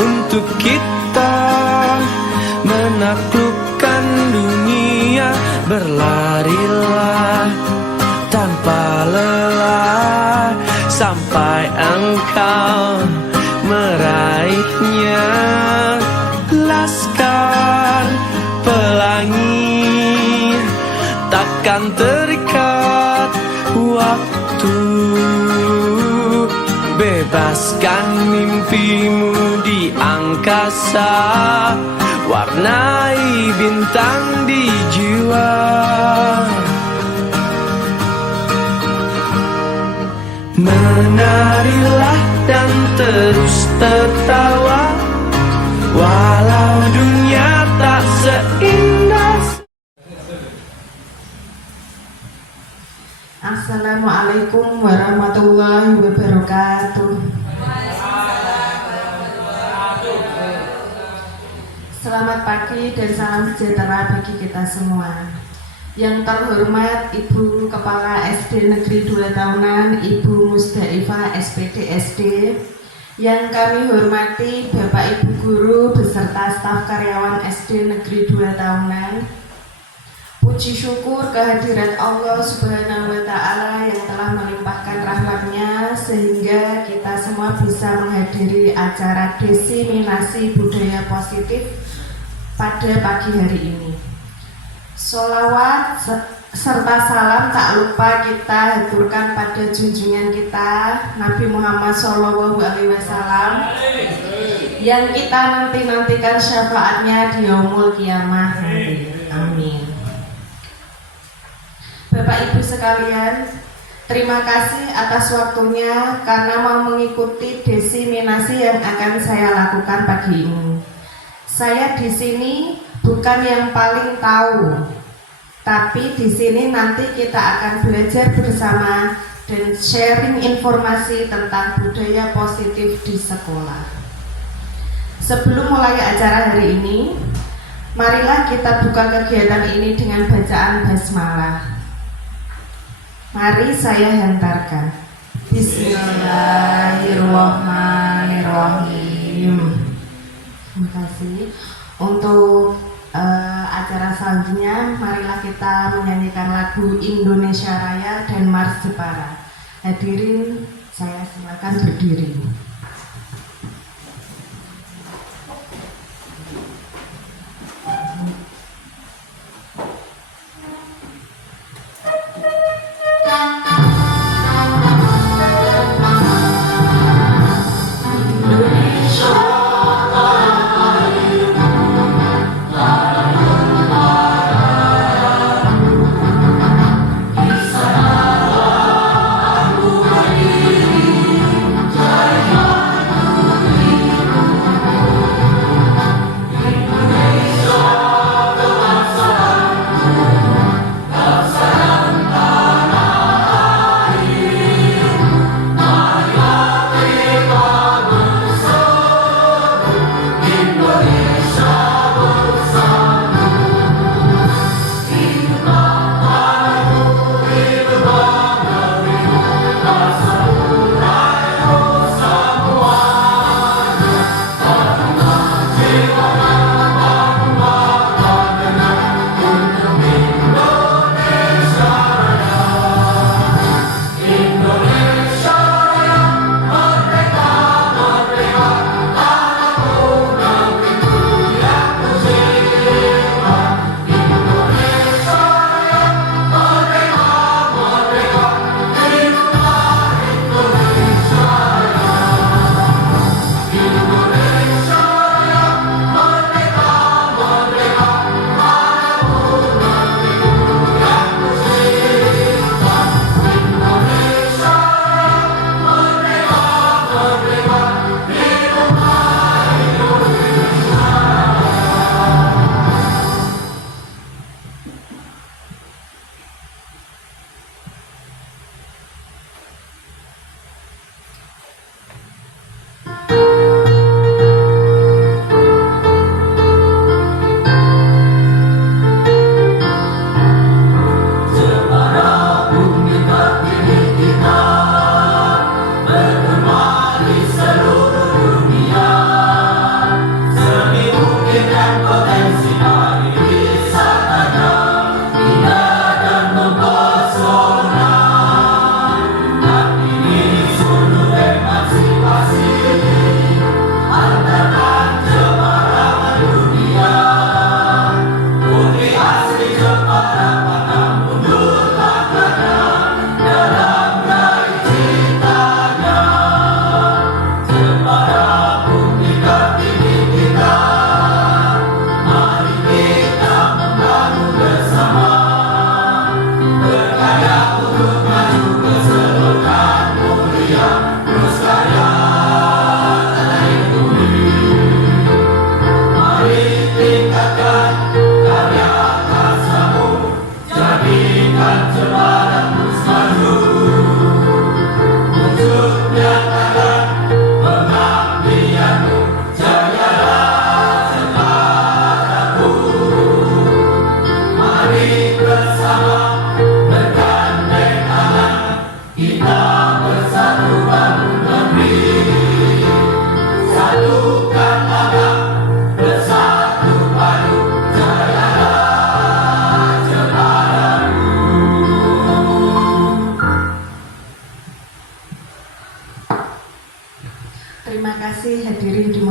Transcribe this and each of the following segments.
untuk kita menaklukkan dunia. Berlarilah tanpa lelah sampai engkau meraihnya. Laskar pelangi takkan terikat waktu. Bebaskan mimpimu di angkasa, warnai bintang di jiwa. Menarilah dan terus tertawa, walau dunia tak seindah. Assalamualaikum warahmatullahi wabarakatuh. Selamat pagi dan salam sejahtera bagi kita semua. Yang terhormat Ibu Kepala SD Negeri 2 Tahunan, Ibu Musdaifah SPD SD. Yang kami hormati Bapak Ibu Guru beserta staf karyawan SD Negeri 2 Tahunan. Puji syukur kehadirat Allah Subhanahu wa Ta'ala yang telah melimpahkan rahmat-Nya sehingga kita semua bisa menghadiri acara diseminasi budaya positif pada pagi hari ini. Sholawat serta salam tak lupa kita haturkan pada junjungan kita Nabi Muhammad SAW yang kita nantikan syafaatnya di yaumul kiamah. Amin. Bapak Ibu sekalian, terima kasih atas waktunya karena mau mengikuti diseminasi yang akan saya lakukan pagi ini. Saya di sini bukan yang paling tahu, tapi di sini nanti kita akan belajar bersama dan sharing informasi tentang budaya positif di sekolah. Sebelum mulai acara hari ini, marilah kita buka kegiatan ini dengan bacaan basmalah. Mari saya hantarkan. Bismillahirrahmanirrahim. Terima kasih. Untuk acara selanjutnya, marilah kita menyanyikan lagu Indonesia Raya dan Mars Jepara. Hadirin, saya silakan berdiri. Sana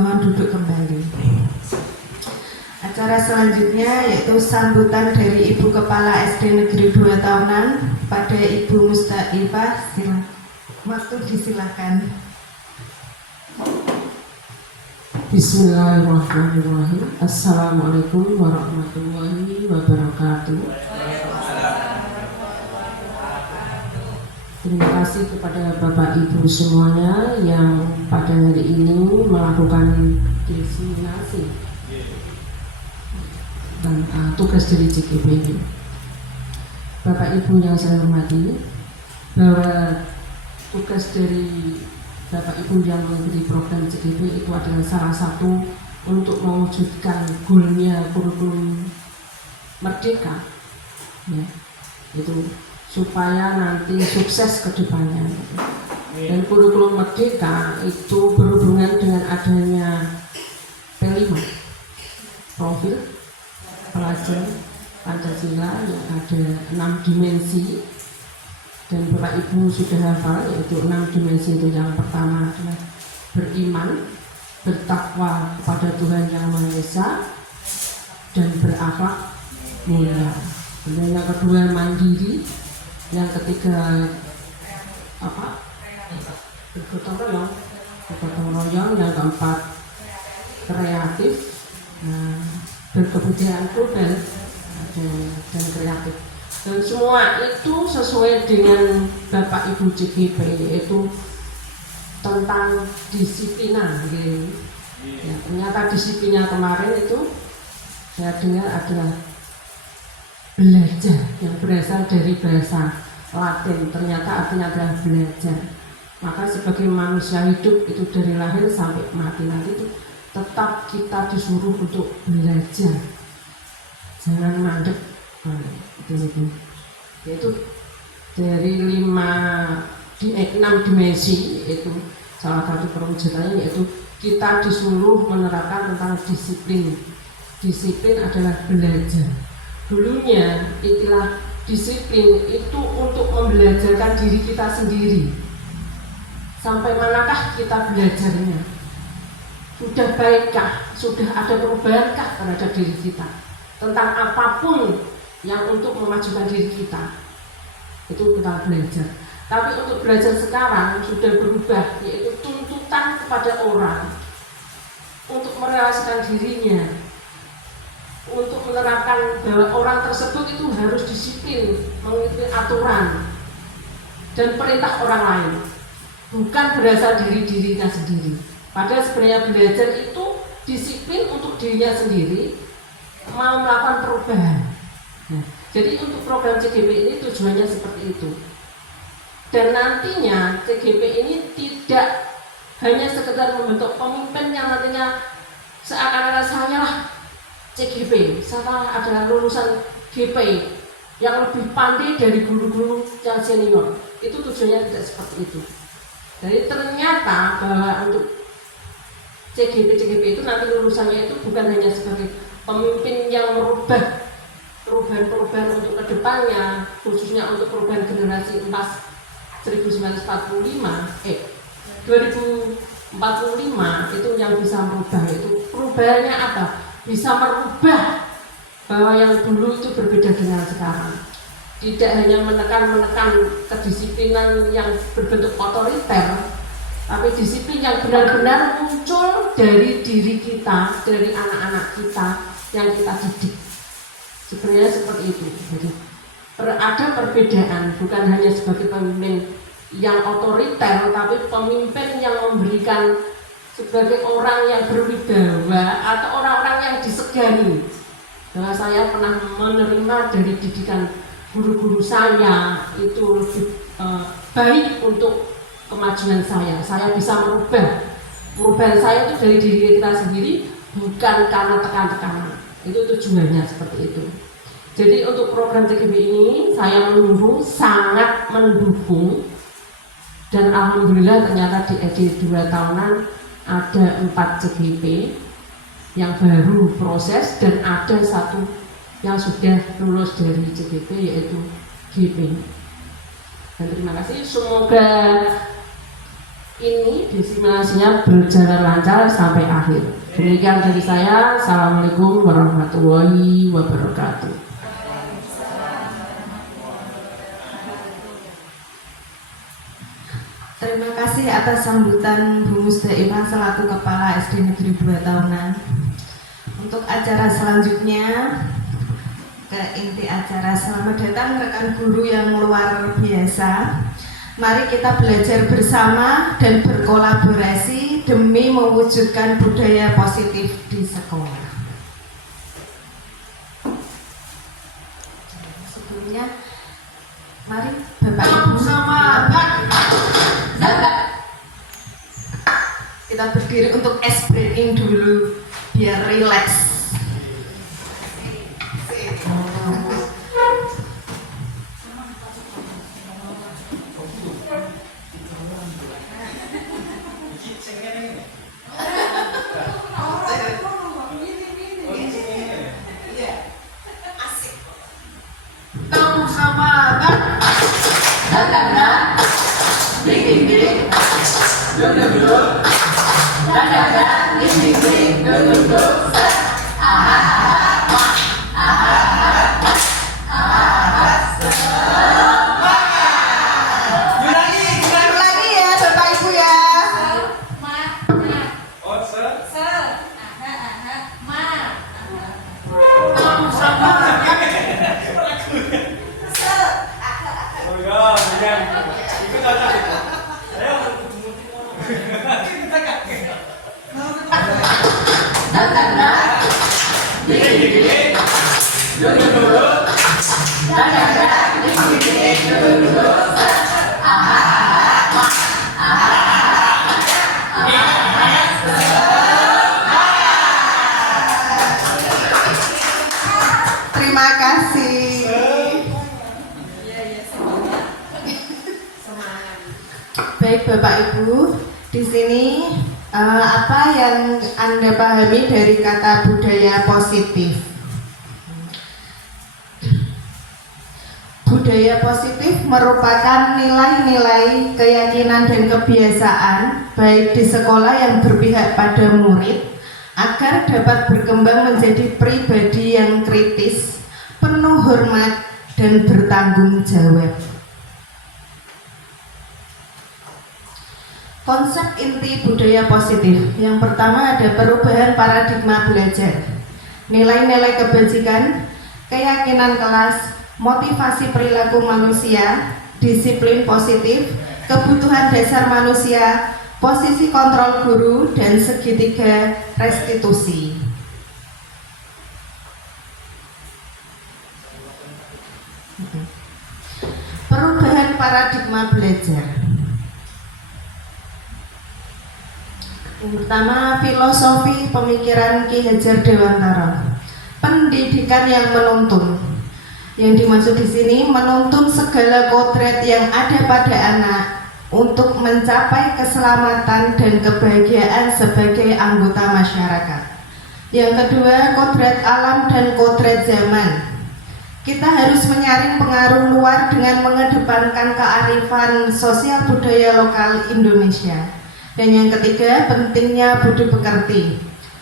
Mohon duduk kembali. Acara selanjutnya yaitu sambutan dari Ibu Kepala SD Negeri 2 Tahunan pada Ibu Musta'ifah. Waktu disilakan. Bismillahirrahmanirrahim. Assalamualaikum warahmatullahi wabarakatuh. Terima kasih kepada Bapak Ibu semuanya yang pada hari ini melakukan diseminasi dan tugas dari CGP ini. Bapak Ibu yang saya hormati, bahwa tugas dari Bapak Ibu yang mengikuti program CGP itu adalah salah satu untuk mewujudkan goalnya kurikulum merdeka, ya, itu supaya nanti sukses ke depannya. Dan kurikulum merdeka itu berhubungan dengan adanya P5, profil pelajar Pancasila, yang ada 6 dimensi. Dan Bapak Ibu sudah hafal, yaitu 6 dimensi itu. Yang pertama adalah beriman, bertakwa kepada Tuhan Yang Maha Esa, dan berakhlak mulia. Dan yang kedua mandiri, yang ketiga bergotong royong, yang keempat kreatif, berkebudayaan global dan kreatif. Dan semua itu sesuai dengan Bapak Ibu CGP, yaitu tentang disiplinan. Ya, ternyata disiplinnya kemarin itu saya dengar adalah belajar, yang berasal dari bahasa Latin. Ternyata artinya adalah belajar. Maka sebagai manusia hidup itu dari lahir sampai mati nanti itu tetap kita disuruh untuk belajar, jangan mandek. Yaitu dari 6 dimensi, itu salah satu perwujudannya, yaitu kita disuruh menerapkan tentang disiplin. Disiplin adalah belajar. Dulunya istilah disiplin itu untuk membelajarkan diri kita sendiri. Sampai manakah kita belajarnya? Sudah baikkah? Sudah ada perubahankah terhadap diri kita? Tentang apapun yang untuk memajukan diri kita, itu kita belajar. Tapi untuk belajar sekarang sudah berubah, yaitu tuntutan kepada orang untuk merealisasikan dirinya, untuk menerapkan bahwa orang tersebut itu harus disiplin, mengikuti aturan dan perintah orang lain, bukan berasal dari dirinya sendiri. Padahal sebenarnya belajar itu disiplin untuk dirinya sendiri, mau melakukan perubahan. Nah, jadi untuk program CGP ini tujuannya seperti itu. Dan nantinya CGP ini tidak hanya sekedar membentuk pemimpin yang nantinya seakan-akan saya lah CGP, saya adalah lulusan GP yang lebih pandai dari guru-guru yang senior. Itu tujuannya tidak seperti itu. Jadi ternyata bahwa untuk CGP itu nanti lulusannya itu bukan hanya sebagai pemimpin yang merubah perubahan-perubahan untuk kedepannya, khususnya untuk perubahan generasi emas 2045 itu yang bisa merubah. Itu perubahannya apa? Bisa merubah bahwa yang dulu itu berbeda dengan sekarang. Tidak hanya menekan kedisiplinan yang berbentuk otoriter, tapi disiplin yang benar-benar muncul dari diri kita, dari anak-anak kita yang kita didik. Sebenarnya seperti itu. Jadi ada perbedaan, bukan hanya sebagai pemimpin yang otoriter, tapi pemimpin yang memberikan sebagai orang yang berwibawa atau orang-orang yang disegani. Bahwa saya pernah menerima dari didikan guru-guru saya itu lebih baik untuk kemajuan saya. Saya bisa merubah. Perubahan saya itu dari diri kita sendiri, bukan karena tekan-tekanan. Itu tujuannya seperti itu. Jadi untuk program CGP ini saya mendukung, sangat mendukung. Dan alhamdulillah ternyata di SD 2 tahunan ada 4 CGP yang baru proses dan ada 1 yang sudah lulus dari CGP, yaitu GP. Dan terima kasih, semoga ini diseminasinya berjalan lancar sampai akhir. Demikian dari saya. Assalamualaikum warahmatullahi wabarakatuh. Terima kasih atas sambutan Bu Musdaifah selaku Kepala SD Negeri 2 tahunan. Untuk acara selanjutnya, ke inti acara. Selamat datang rekan guru yang luar biasa. Mari kita belajar bersama dan berkolaborasi demi mewujudkan budaya positif di sekolah. Sebelumnya, mari Bapak Ibu kita berdiri untuk ice breaking dulu biar rileks. Terima kasih. Baik Bapak Ibu, di sini apa yang Anda pahami dari kata budaya positif? Budaya positif merupakan nilai-nilai, keyakinan dan kebiasaan baik di sekolah yang berpihak pada murid agar dapat berkembang menjadi pribadi yang kritis, penuh hormat dan bertanggung jawab. Konsep inti budaya positif yang pertama ada perubahan paradigma belajar, nilai-nilai kebajikan, keyakinan kelas, motivasi perilaku manusia, disiplin positif, kebutuhan dasar manusia, posisi kontrol guru, dan segitiga restitusi. Perubahan paradigma belajar. Yang pertama, filosofi pemikiran Ki Hajar Dewantara. Pendidikan yang menuntun. Yang dimaksud di sini menuntun segala kodrat yang ada pada anak untuk mencapai keselamatan dan kebahagiaan sebagai anggota masyarakat. Yang kedua, kodrat alam dan kodrat zaman. Kita harus menyaring pengaruh luar dengan mengedepankan kearifan sosial budaya lokal Indonesia. Dan yang ketiga, pentingnya budi pekerti.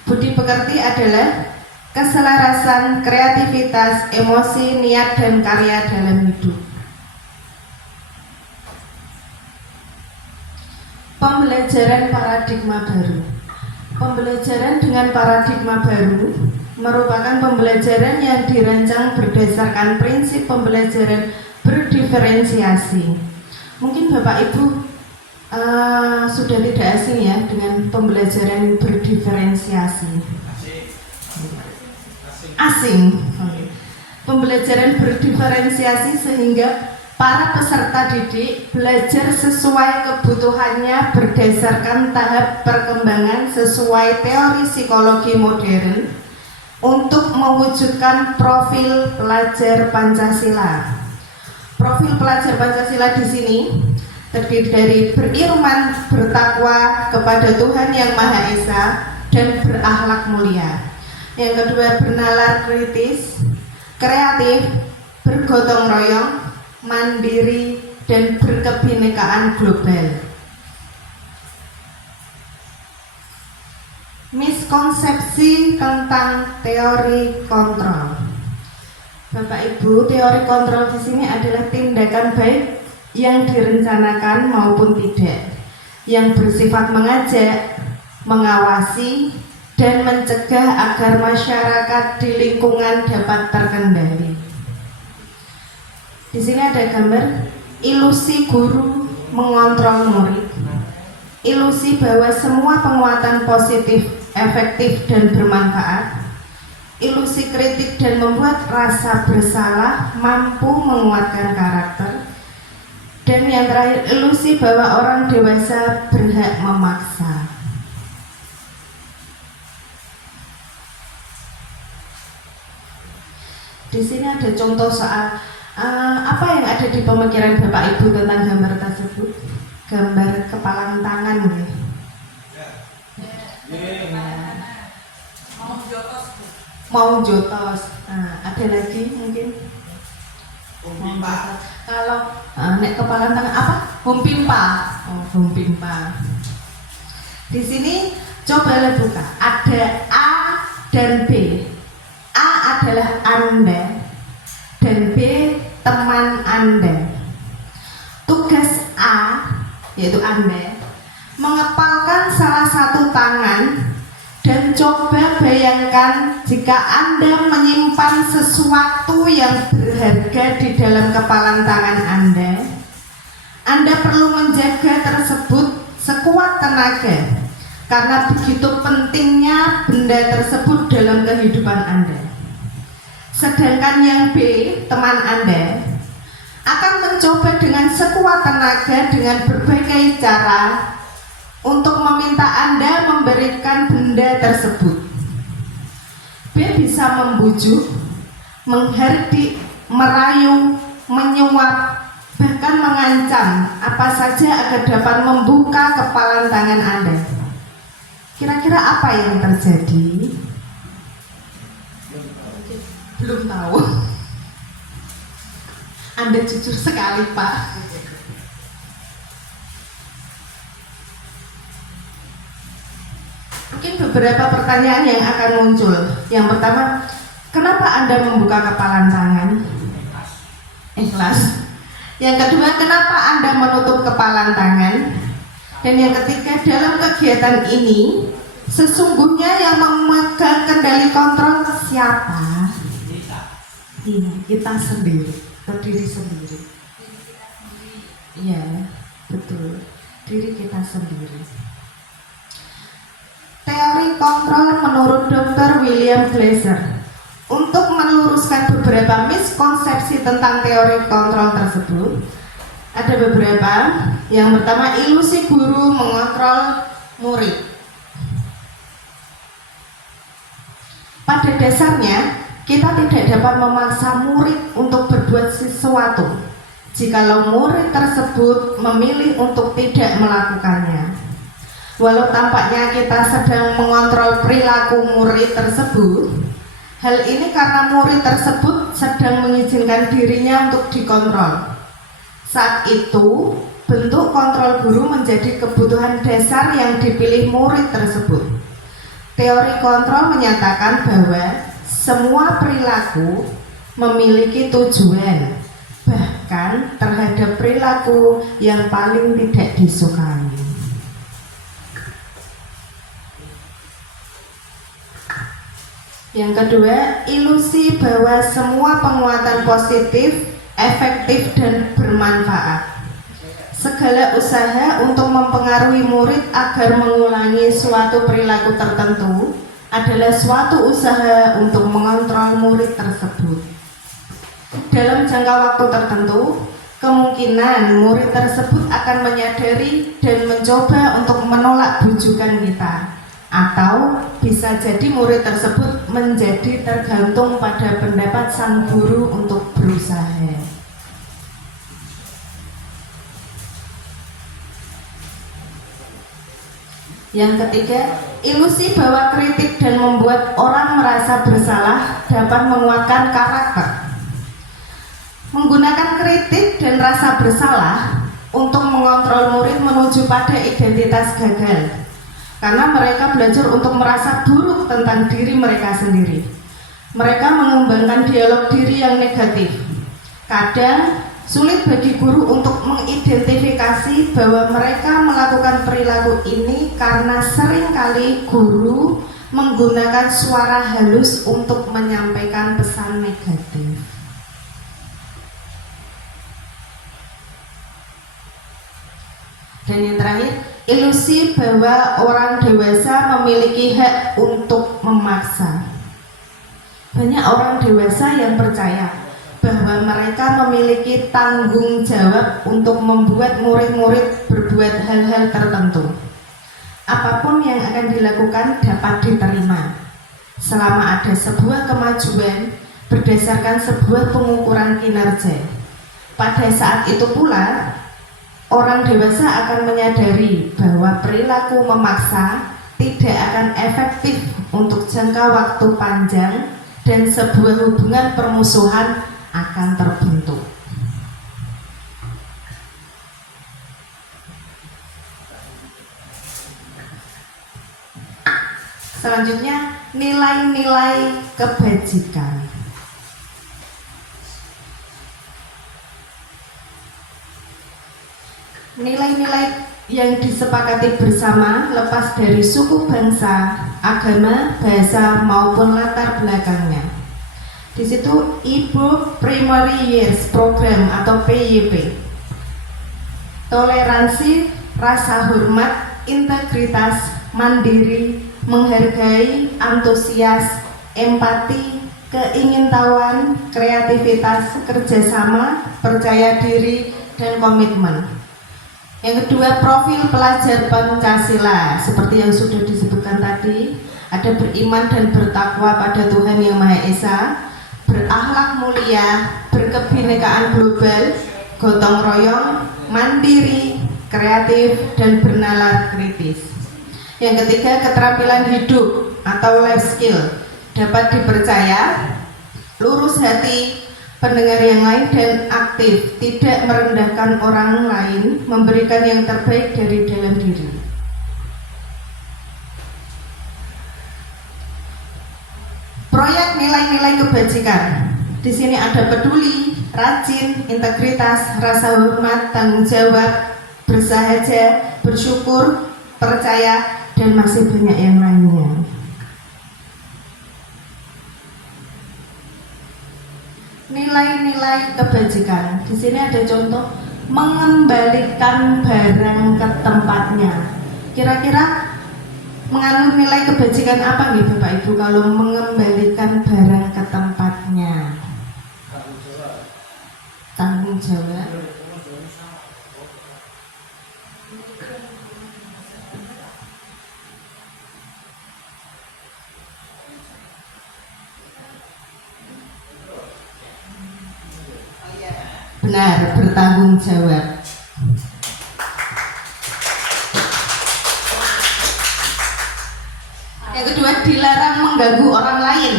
Budi pekerti adalah keselarasan, kreativitas, emosi, niat, dan karya dalam hidup. Pembelajaran paradigma baru. Pembelajaran dengan paradigma baru merupakan pembelajaran yang dirancang berdasarkan prinsip pembelajaran berdiferensiasi. Mungkin Bapak Ibu sudah tidak asing ya dengan pembelajaran berdiferensiasi. Asing. Pembelajaran berdiferensiasi sehingga para peserta didik belajar sesuai kebutuhannya berdasarkan tahap perkembangan sesuai teori psikologi modern untuk mewujudkan profil pelajar Pancasila. Profil pelajar Pancasila di sini terdiri dari beriman, bertakwa kepada Tuhan Yang Maha Esa dan berakhlak mulia. Yang kedua, bernalar kritis, kreatif, bergotong royong, mandiri, dan berkebinekaan global. miskonsepsi tentang teori kontrol. Bapak Ibu, teori kontrol di sini adalah tindakan baik yang direncanakan maupun tidak, yang bersifat mengajak, mengawasi, dan mencegah agar masyarakat di lingkungan dapat terkendali. Di sini ada gambar ilusi guru mengontrol murid. Ilusi bahwa semua penguatan positif, efektif, dan bermanfaat. Ilusi kritik dan membuat rasa bersalah mampu menguatkan karakter. Dan yang terakhir, ilusi bahwa orang dewasa berhak memaksa. Di sini ada contoh soal apa yang ada di pemikiran Bapak Ibu tentang gambar tersebut. Gambar kepalan tangan ya. Mau jotos. Nah, ada lagi mungkin. Kalau nek kepalan tangan apa? Bumpimpa. Oh, bumpimpa. Di sini coba buka. Ada A dan B. A adalah Anda dan B teman Anda. Tugas A, yaitu Anda, mengepalkan salah satu tangan dan coba bayangkan jika Anda menyimpan sesuatu yang berharga di dalam kepalan tangan Anda. Anda perlu menjaga tersebut sekuat tenaga karena begitu pentingnya benda tersebut dalam kehidupan Anda. Sedangkan yang B, teman Anda, akan mencoba dengan sekuat tenaga dengan berbagai cara untuk meminta Anda memberikan benda tersebut. B bisa membujuk, menghardik, merayu, menyuap, bahkan mengancam apa saja agar dapat membuka kepalan tangan Anda. Kira-kira apa yang terjadi? Belum tahu. Anda jujur sekali, Pak. Mungkin beberapa pertanyaan yang akan muncul. Yang pertama, kenapa Anda membuka kepalan tangan? Ikhlas. Yang kedua, kenapa Anda menutup kepalan tangan? Dan yang ketiga, dalam kegiatan ini sesungguhnya yang memegang kendali kontrol siapa? Kita sendiri, berdiri sendiri. Iya, betul. Diri kita sendiri. Teori kontrol menurut Dr. William Glasser. Untuk meluruskan beberapa miskonsepsi tentang teori kontrol tersebut, ada beberapa. Yang pertama, ilusi guru mengontrol murid. Pada dasarnya, kita tidak dapat memaksa murid untuk berbuat sesuatu jikalau murid tersebut memilih untuk tidak melakukannya. Walau tampaknya kita sedang mengontrol perilaku murid tersebut, hal ini karena murid tersebut sedang mengizinkan dirinya untuk dikontrol. Saat itu, bentuk kontrol guru menjadi kebutuhan dasar yang dipilih murid tersebut. Teori kontrol menyatakan bahwa semua perilaku memiliki tujuan, bahkan terhadap perilaku yang paling tidak disukai. Yang kedua, ilusi bahwa semua penguatan positif, efektif, dan bermanfaat. Segala usaha untuk mempengaruhi murid agar mengulangi suatu perilaku tertentu adalah suatu usaha untuk mengontrol murid tersebut. Dalam jangka waktu tertentu, kemungkinan murid tersebut akan menyadari dan mencoba untuk menolak bujukan kita, atau bisa jadi murid tersebut menjadi tergantung pada pendapat sang guru untuk berusaha. Yang ketiga, ilusi bahwa kritik dan membuat orang merasa bersalah dapat menguatkan karakter. Menggunakan kritik dan rasa bersalah untuk mengontrol murid menuju pada identitas gagal. karena mereka belajar untuk merasa buruk tentang diri mereka sendiri. Mereka mengembangkan dialog diri yang negatif. Kadang sulit bagi guru untuk mengidentifikasi bahwa mereka melakukan perilaku ini karena seringkali guru menggunakan suara halus untuk menyampaikan pesan negatif. Dan yang terakhir, ilusi bahwa orang dewasa memiliki hak untuk memaksa. Banyak orang dewasa yang percaya bahwa mereka memiliki tanggung jawab untuk membuat murid-murid berbuat hal-hal tertentu. Apapun yang akan dilakukan dapat diterima selama ada sebuah kemajuan berdasarkan sebuah pengukuran kinerja. Pada saat itu pula, orang dewasa akan menyadari bahwa perilaku memaksa tidak akan efektif untuk jangka waktu panjang dan sebuah hubungan permusuhan akan terbentuk. Selanjutnya, nilai-nilai kebajikan. Nilai-nilai yang disepakati bersama lepas dari suku, bangsa, agama, bahasa maupun latar belakangnya. Di situ Ibu Primary Years Program atau PYP. Toleransi, rasa hormat, integritas, mandiri, menghargai, antusias, empati, keingintahuan, kreativitas, kerjasama, percaya diri, dan komitmen. Yang kedua, profil pelajar Pancasila. Seperti yang sudah disebutkan tadi, ada beriman dan bertakwa pada Tuhan Yang Maha Esa, berakhlak mulia, berkebinekaan global, gotong royong, mandiri, kreatif, dan bernalar kritis. Yang ketiga, keterampilan hidup atau life skill, dapat dipercaya, lurus hati, pendengar yang lain, dan aktif, tidak merendahkan orang lain, memberikan yang terbaik dari dalam diri. Proyek nilai-nilai kebajikan. Di sini ada peduli, rajin, integritas, rasa hormat, tanggung jawab, bersahaja, bersyukur, percaya, dan masih banyak yang lainnya. Nilai-nilai kebajikan. Di sini ada contoh mengembalikan barang ke tempatnya. Kira-kira mengandung nilai kebajikan apa nih Bapak Ibu kalau mengembalikan barang ke tempatnya? Tanggung jawab. Benar, bertanggung jawab. Yang kedua, dilarang mengganggu orang lain.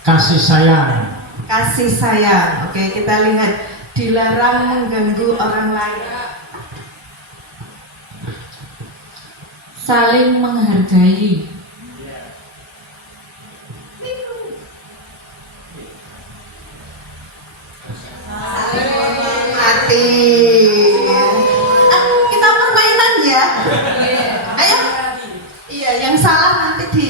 Kasih sayang. Kasih sayang. Oke, kita lihat. Dilarang mengganggu orang lain. Saling menghargai. Saling menghormati. Kita permainan ya. Ayo. Iya, yang salah nanti di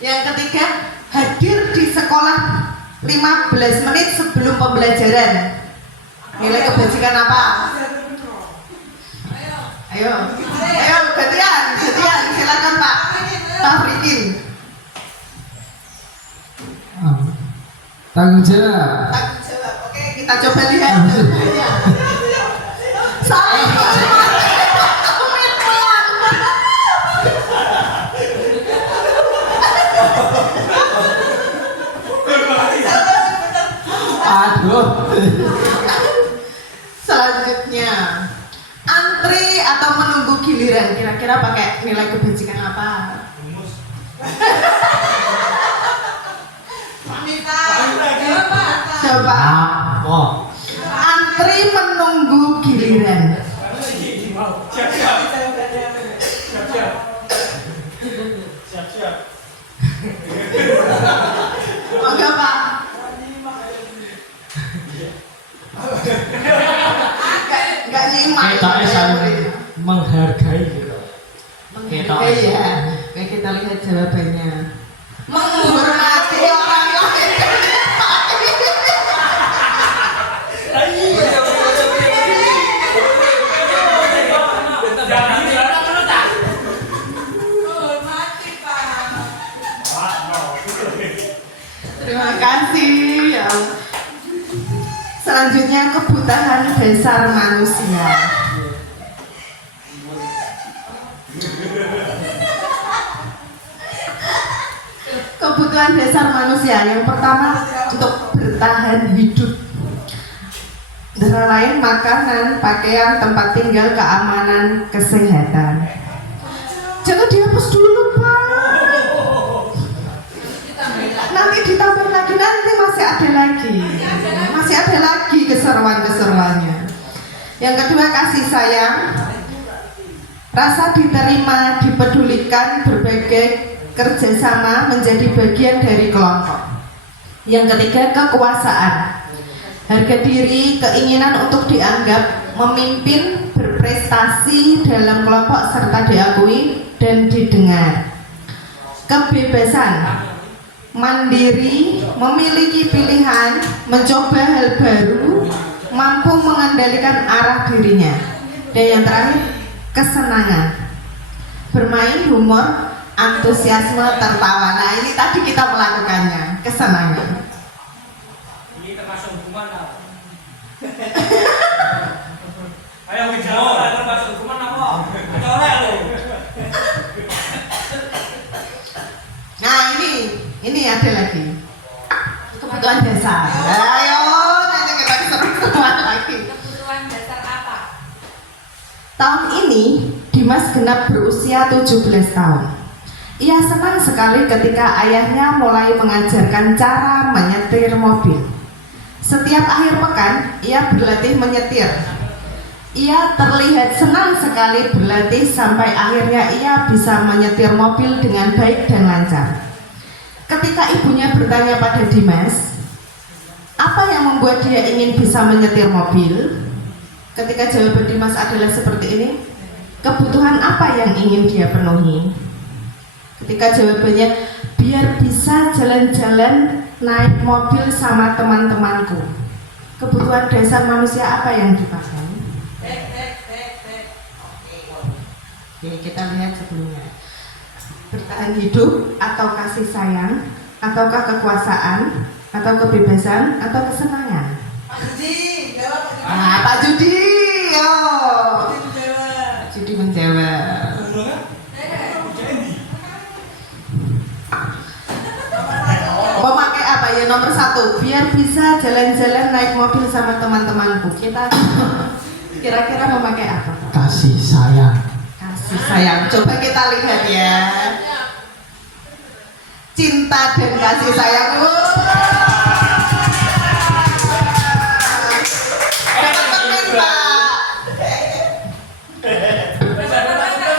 Yang ketiga, hadir di sekolah 15 menit sebelum pembelajaran. Nilai kebajikan apa? Ayo, gantian, silakan Pak Tafrikin. Tanggung jawab. Tanggung jawab. Oke, kita coba lihat jawabannya. Salah. Aduh. Selanjutnya, antri atau menunggu giliran. Kira-kira pakai nilai kebajikan apa? Coba. Antri menunggu giliran. Enggak Pak. Enggak nyimak. Kita saling menghargai gitu. Menghargai ya. Oke, kita lihat jawabannya. Menghormati orang lain. Terima kasih ya. Selanjutnya, kebutuhan dasar manusia. Kebutuhan dasar manusia yang pertama untuk bertahan hidup. Antara lain makanan, pakaian, tempat tinggal, keamanan, kesehatan. Jangan dihapus dulu Pak. Nanti ditambah lagi, nanti masih ada lagi keseruan-keseruannya. Yang kedua, kasih sayang, rasa diterima, dipedulikan, berbagai kerjasama, menjadi bagian dari kelompok. Yang ketiga, kekuasaan, harga diri, keinginan untuk dianggap memimpin, berprestasi dalam kelompok serta diakui dan didengar. Kebebasan, mandiri, memiliki pilihan, mencoba hal baru, mampu mengendalikan arah dirinya. Dan yang terakhir, kesenangan, bermain, humor, antusiasme, tertawa. Nah, ini tadi kita melakukannya, kesenangan. Ini termasuk hukuman apa? Ayo jawab, termasuk hukuman apa? Colek lo. Nah, ini ada lagi. Kebutuhan dasar. Ayo, nanti kita keseruan lagi. Kebutuhan dasar apa? Tahun ini Dimas genap berusia 17 tahun. Ia senang sekali ketika ayahnya mulai mengajarkan cara menyetir mobil. Setiap akhir pekan, ia berlatih menyetir. Ia terlihat senang sekali berlatih sampai akhirnya ia bisa menyetir mobil dengan baik dan lancar. Ketika ibunya bertanya pada Dimas, apa yang membuat dia ingin bisa menyetir mobil? Ketika jawaban Dimas adalah seperti ini, kebutuhan apa yang ingin dia penuhi? Ketika jawabannya, biar bisa jalan-jalan naik mobil sama teman-temanku. Kebutuhan dasar manusia apa yang dipakai? Oke, kita lihat sebelumnya. Bertahan hidup, atau kasih sayang, ataukah kekuasaan, atau kebebasan, atau kesenangan? Pak Judi, jawab Pak Judi. Pak Judi, yo. Jawab. Judi menjawab. Memakai apa ya? Nomor 1, biar bisa jalan-jalan naik mobil sama teman-temanku. Kita kira-kira memakai apa? Kasih sayang. Kasih sayang. Coba kita lihat ya. Cinta dan kasih sayang. Dapat permen Pak.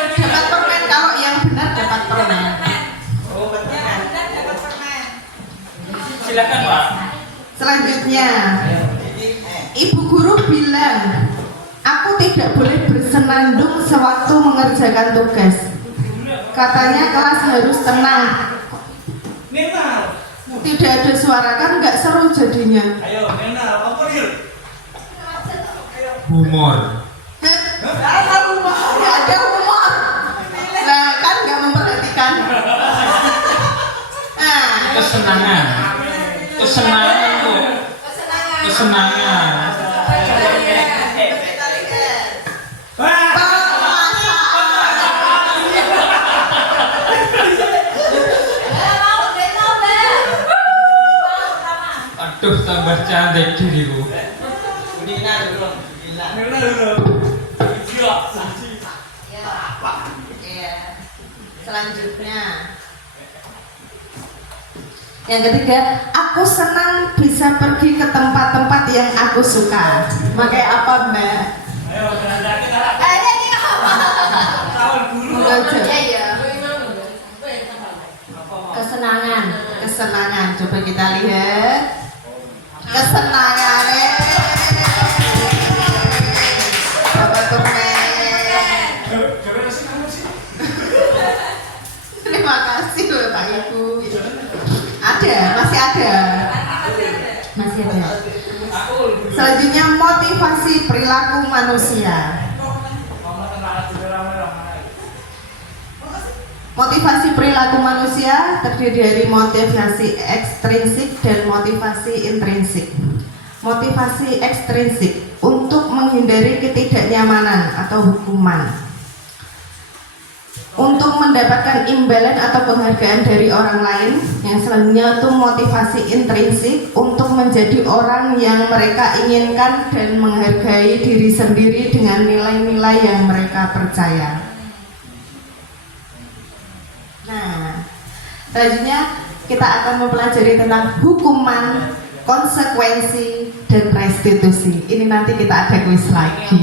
Dapat permen. Kalau yang benar dapat permen. Silakan Pak. Selanjutnya, ibu guru bilang, aku tidak boleh bersenandung sewaktu mengerjakan tugas. Katanya kelas harus tenang. Nenal. Tidak ada suara kan nggak seru jadinya. Ayo, Nenal, apa dia? Humor. Nggak ada humor. Nah kan nggak memperhatikan. Nah, Kesenangan. Kesenangan tuh. Kesenangan. Aduh, tambah cantik diriku. Nenal dulu. Iya, saksi. Iya. Selanjutnya. Yang ketiga, aku senang bisa pergi ke tempat-tempat yang aku suka. Pakai apa, Mbak? Ayo, kita tahun dulu. Kesenangan, kesenangan. Coba kita lihat. Kesenangan. Bapak Turnen. Terima kasih Bapak Ibu. Ada, masih ada. Masih ada. Selanjutnya motivasi perilaku manusia. Motivasi perilaku manusia terdiri dari motivasi ekstrinsik dan motivasi intrinsik. Motivasi ekstrinsik untuk menghindari ketidaknyamanan atau hukuman, untuk mendapatkan imbalan atau penghargaan dari orang lain. Yang selanjutnya itu motivasi intrinsik untuk menjadi orang yang mereka inginkan dan menghargai diri sendiri dengan nilai-nilai yang mereka percaya. Nah, selanjutnya kita akan mempelajari tentang hukuman, konsekuensi, dan restitusi. Ini nanti kita ada kuis lagi.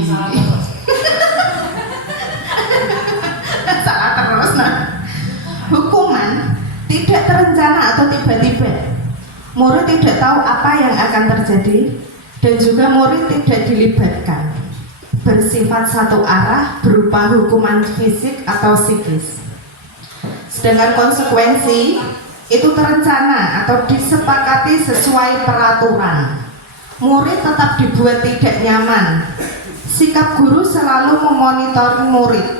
Salah terus. Nah, hukuman tidak terencana atau tiba-tiba. Murid tidak tahu apa yang akan terjadi dan juga murid tidak dilibatkan. Bersifat satu arah berupa hukuman fisik atau psikis. Sedangkan konsekuensi itu terencana atau disepakati sesuai peraturan. Murid tetap dibuat tidak nyaman. Sikap guru selalu memonitor murid.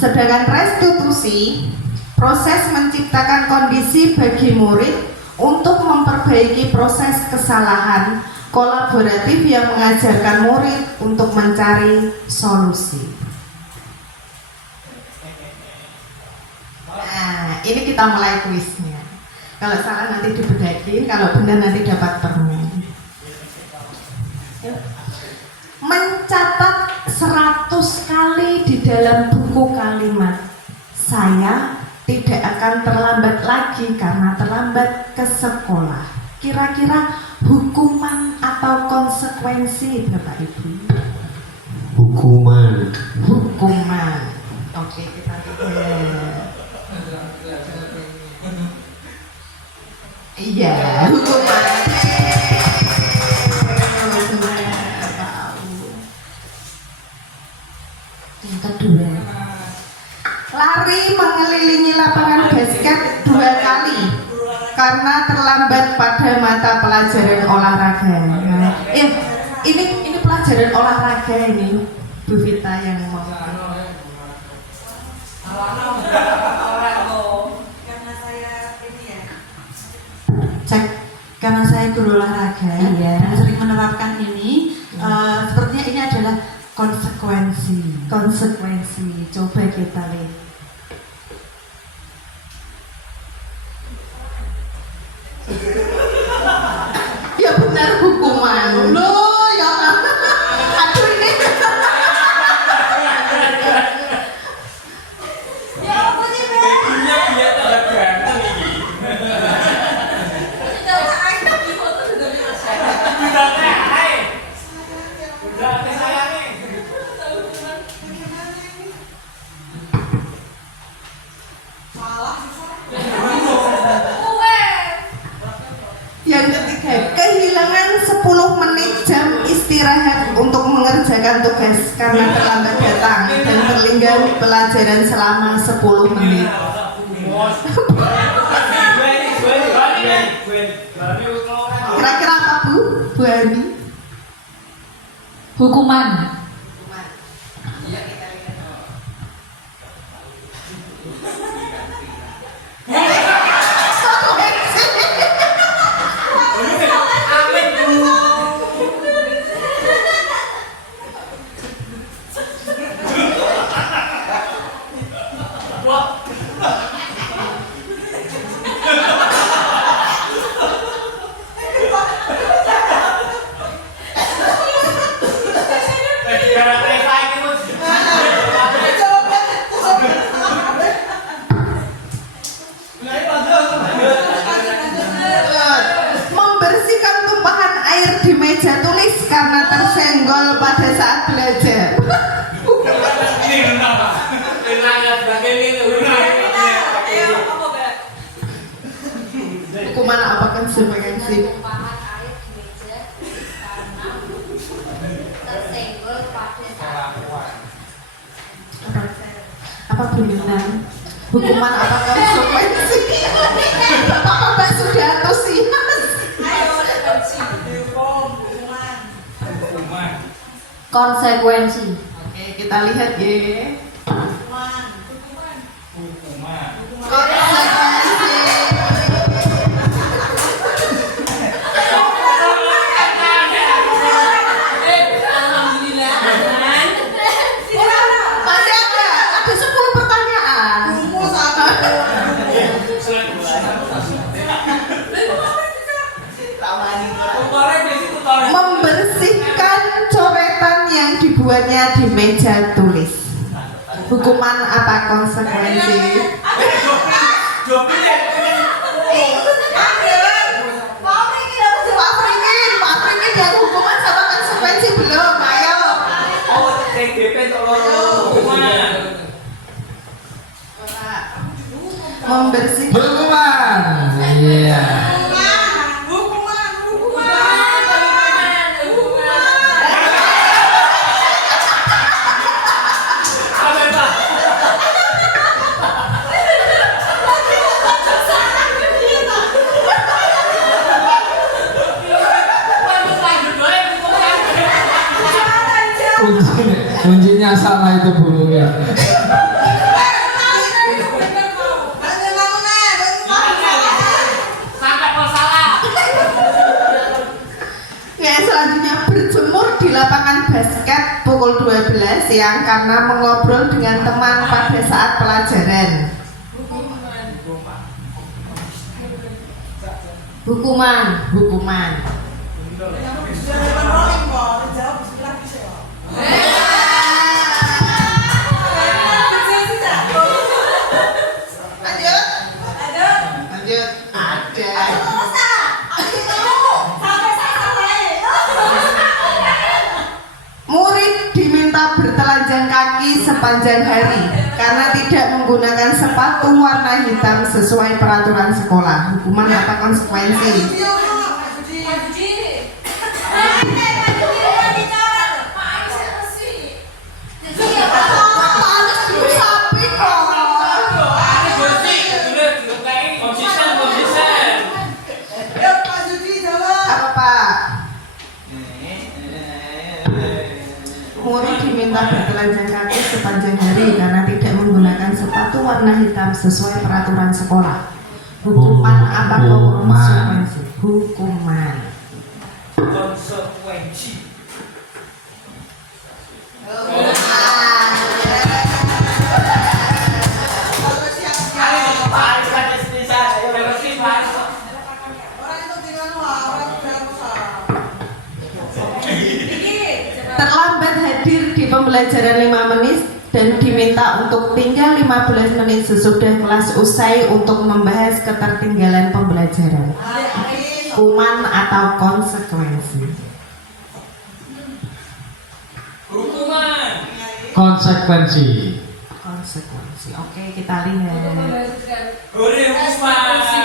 Sedangkan restitusi, proses menciptakan kondisi bagi murid untuk memperbaiki proses kesalahan kolaboratif yang mengajarkan murid untuk mencari solusi. Nah, ini kita mulai kuisnya. Kalau salah nanti dibedakin, kalau benar nanti dapat permen. Mencatat 100 kali di dalam buku kalimat, saya tidak akan terlambat lagi karena terlambat ke sekolah. Kira-kira hukuman atau konsekuensi, Bapak Ibu? Hukuman. Hukuman. Oke, kita lihat. Iya, hukuman. Yang kedua, lari mengelilingi lapangan basket 2 kali karena terlambat pada mata pelajaran olahraga. Ini pelajaran olahraga ini, Bu Vita yang mau. Karena saya ini ya. Cek, karena saya guru olahraga dan sering menerapkan ini. Sepertinya ini adalah konsekuensi. Coba kita lihat. Ya benar, hukuman. Loh, ya. Aduh ini. Ya apa sih, Beb? Iya, biar ada berantem ini. Udah teh, hai. Udah teh saya nih. Salah susah. Yang ketiga, kehilangan 10 menit jam istirahat untuk mengerjakan tugas karena terlambat datang dan terlinggar pelajaran selama 10 menit. Kira-kira apa Bu Ani? Hukuman. Membersihkan tumpahan air di meja tulis karena tersenggol pada saat belajar. Hukuman apa konsekuensi? Tumpahan air di meja karena tersenggol pada saat Apa bunyinya? Hukuman apa konsekuensi? Bapak Mbak sudah antusias. Hukuman. Konsekuensi. Oke, kita lihat ya. Konsekuensi. Masih ada 10 pertanyaan. Membersihkan coretan yang dibuatnya di meja tulis. Hukuman apa konsekuensi? Pak Pringin yang hukuman sama konsekuensi belum? Ayo. Membersihkan. Hukuman. Iya. Kuncinya salah itu burungnya. Ya, selanjutnya berjemur di lapangan basket pukul 12 siang karena mengobrol dengan teman pada saat pelajaran. Hukuman. Lanjut. Ada. Murid diminta bertelanjang kaki sepanjang hari karena tidak menggunakan sepatu warna hitam sesuai peraturan sekolah. Hukuman apa konsekuensi? Apa Pak? Murid diminta bertelanjang kaki sepanjang hari karena tidak menggunakan sepatu warna hitam sesuai peraturan sekolah. Hukuman apa konsekuensi? Hukuman. Terlambat hadir di pembelajaran 5 menit dan diminta untuk tinggal 15 menit sesudah kelas usai untuk membahas ketertinggalan pembelajaran. Hukuman atau konsekuensi? Konsekuensi. Konsekuensi. Oke, kita lihat. Konsekuensi.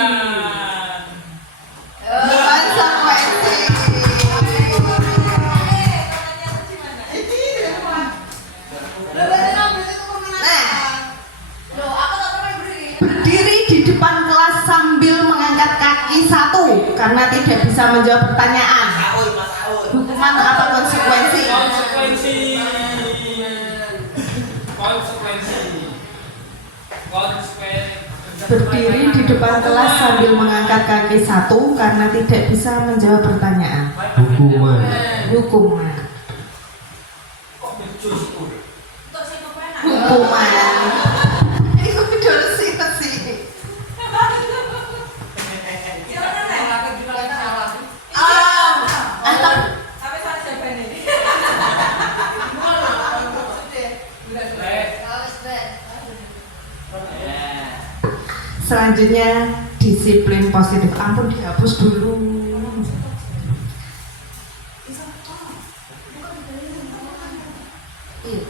Berdiri karena tidak bisa menjawab pertanyaan. Hukuman atau konsekuensi? Konsekuensi. Berdiri di depan kelas sambil mengangkat kaki satu karena tidak bisa menjawab pertanyaan. Hukuman. Hukuman. Hukuman. Itu betul sih. Tapi saya siapa ini? Selanjutnya disiplin positif. Ampun, dihapus dulu. Iya.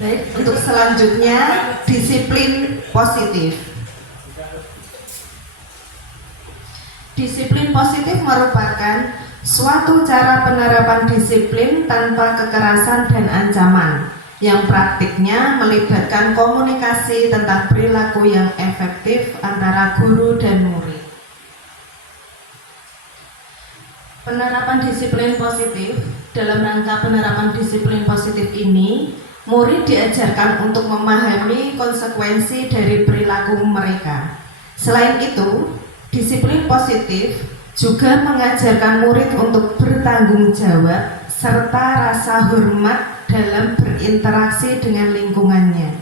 Baik, untuk selanjutnya disiplin positif. Disiplin positif merupakan suatu cara penerapan disiplin tanpa kekerasan dan ancaman, yang praktiknya melibatkan komunikasi tentang perilaku yang efektif antara guru dan murid. Penerapan disiplin positif. Dalam rangka penerapan disiplin positif ini, murid diajarkan untuk memahami konsekuensi dari perilaku mereka. Selain itu, disiplin positif juga mengajarkan murid untuk bertanggung jawab serta rasa hormat dalam berinteraksi dengan lingkungannya.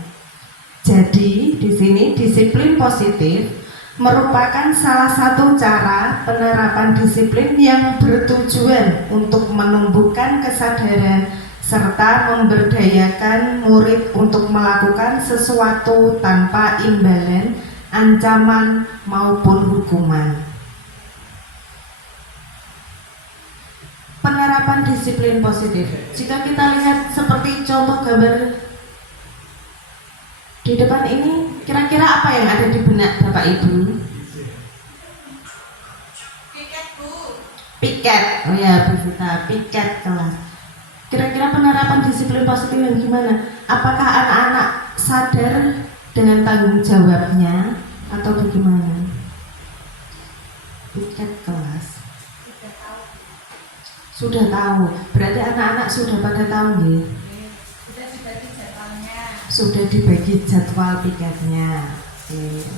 Jadi, di sini disiplin positif merupakan salah satu cara penerapan disiplin yang bertujuan untuk menumbuhkan kesadaran serta memberdayakan murid untuk melakukan sesuatu tanpa imbalan, ancaman maupun hukuman. Penerapan disiplin positif. Jika kita lihat seperti contoh gambar di depan ini, kira-kira apa yang ada di benak Bapak Ibu? Piket, Bu. Piket. Oh ya, Bu Vita, piket kelas. Kira-kira penerapan disiplin positif yang gimana? Apakah anak-anak sadar dengan tanggung jawabnya atau bagaimana? Piket kelas. Sudah tahu. Berarti anak-anak sudah pada tahu nggih? Sudah dibagi jadwal piketnya. Oke.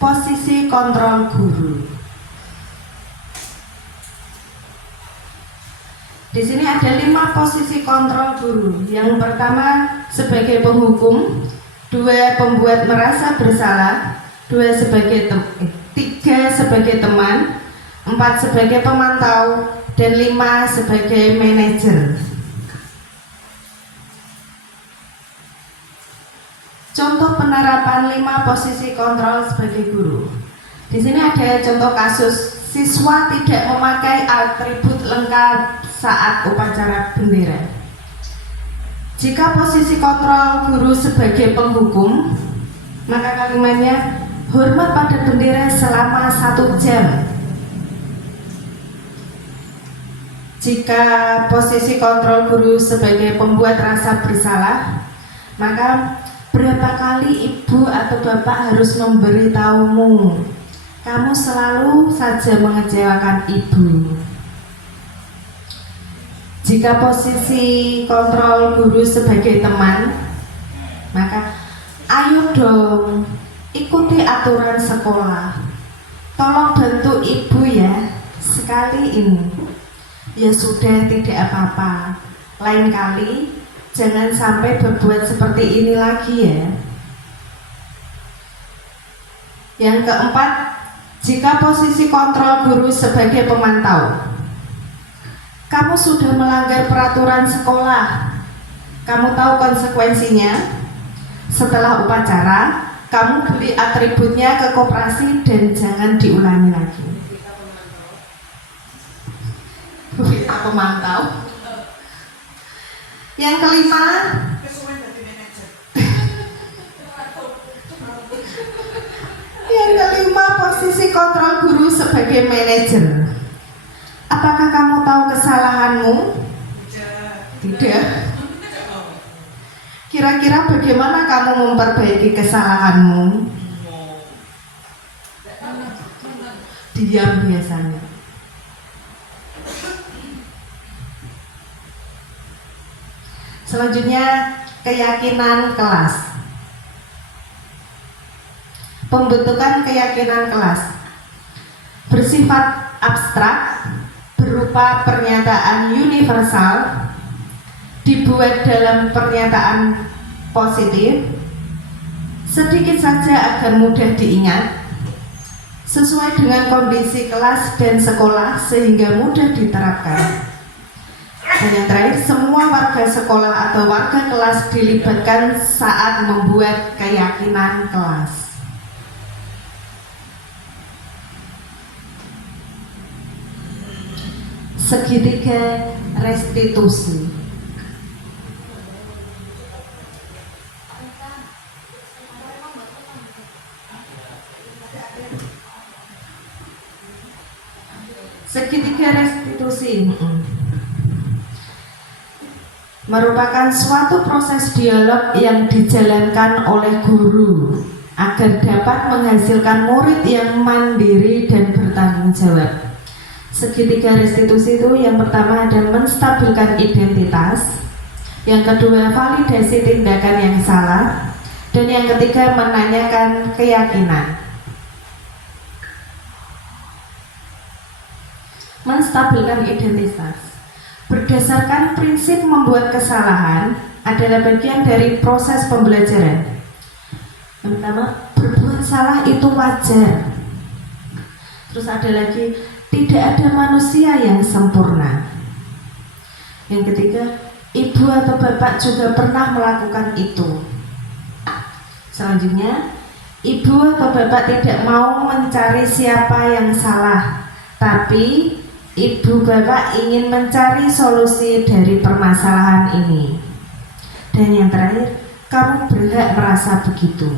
Posisi kontrol guru. Di sini ada 5 posisi kontrol guru. Yang pertama sebagai penghukum, 2 pembuat merasa bersalah, 3 sebagai teman, 4 sebagai pemantau, dan 5 sebagai manajer. Contoh penerapan 5 posisi kontrol sebagai guru. Di sini ada contoh kasus siswa tidak memakai atribut lengkap saat upacara bendera. Jika posisi kontrol guru sebagai penghukum, maka kalimatnya hormat pada bendera selama 1 jam. Jika posisi kontrol guru sebagai pembuat rasa bersalah, maka berapa kali ibu atau bapak harus memberitahumu, kamu selalu saja mengecewakan ibu. Jika posisi kontrol guru sebagai teman, maka ayo dong ikuti aturan sekolah, tolong bantu ibu ya sekali ini. Ya sudah, tidak apa-apa, lain kali jangan sampai berbuat seperti ini lagi ya. Yang keempat, jika posisi kontrol guru sebagai pemantau, kamu sudah melanggar peraturan sekolah, kamu tahu konsekuensinya. Setelah upacara, kamu beli atributnya ke koperasi dan jangan diulangi lagi. Kita pemantau. Yang kelima, Kesuwen dari manajer. posisi kontrol guru sebagai manajer. Apakah kamu atau kesalahanmu? Tidak. Kira-kira bagaimana kamu memperbaiki kesalahanmu? Diam biasanya. Selanjutnya, keyakinan kelas. Pembentukan keyakinan kelas bersifat abstrak, berupa pernyataan universal, dibuat dalam pernyataan positif, sedikit saja agar mudah diingat, sesuai dengan kondisi kelas dan sekolah sehingga mudah diterapkan. Dan yang terakhir, semua warga sekolah atau warga kelas dilibatkan saat membuat keyakinan kelas. Segitiga restitusi. Segitiga restitusi merupakan suatu proses dialog yang dijalankan oleh guru agar dapat menghasilkan murid yang mandiri dan bertanggung jawab. Segitiga restitusi itu yang pertama adalah menstabilkan identitas, yang kedua validasi tindakan yang salah, dan yang ketiga menanyakan keyakinan. Menstabilkan identitas berdasarkan prinsip membuat kesalahan adalah bagian dari proses pembelajaran. Yang pertama, berbuat salah itu wajar. Terus ada lagi, tidak ada manusia yang sempurna. Yang ketiga, ibu atau bapak juga pernah melakukan itu. Selanjutnya, ibu atau bapak tidak mau mencari siapa yang salah, tapi ibu bapak ingin mencari solusi dari permasalahan ini. Dan yang terakhir, kamu berhak merasa begitu.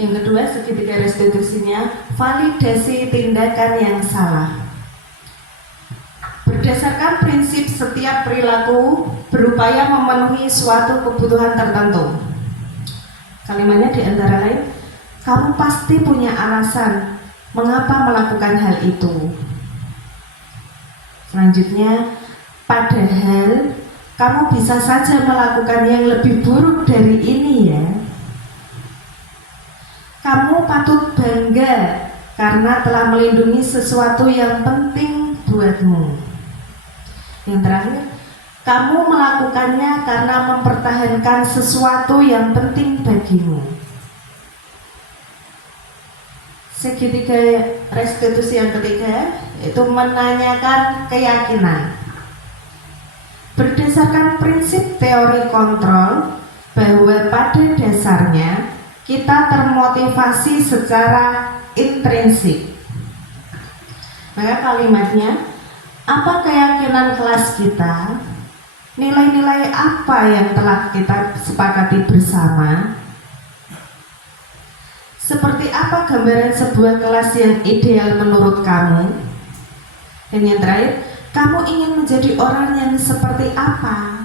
Yang kedua, segitiga restitusinya validasi tindakan yang salah. Berdasarkan prinsip setiap perilaku berupaya memenuhi suatu kebutuhan tertentu. Kalimatnya di antara lain, kamu pasti punya alasan mengapa melakukan hal itu. Selanjutnya, padahal kamu bisa saja melakukan yang lebih buruk dari ini ya. Kamu patut bangga karena telah melindungi sesuatu yang penting buatmu. Yang terakhir, kamu melakukannya karena mempertahankan sesuatu yang penting bagimu. Segitiga restitusi yang ketiga yaitu menanyakan keyakinan. Berdasarkan prinsip teori kontrol bahwa pada dasarnya kita termotivasi secara intrinsik. Maka kalimatnya, apa keyakinan kelas kita? Nilai-nilai apa yang telah kita sepakati bersama? Seperti apa gambaran sebuah kelas yang ideal menurut kamu? Dan yang terakhir, kamu ingin menjadi orang yang seperti apa?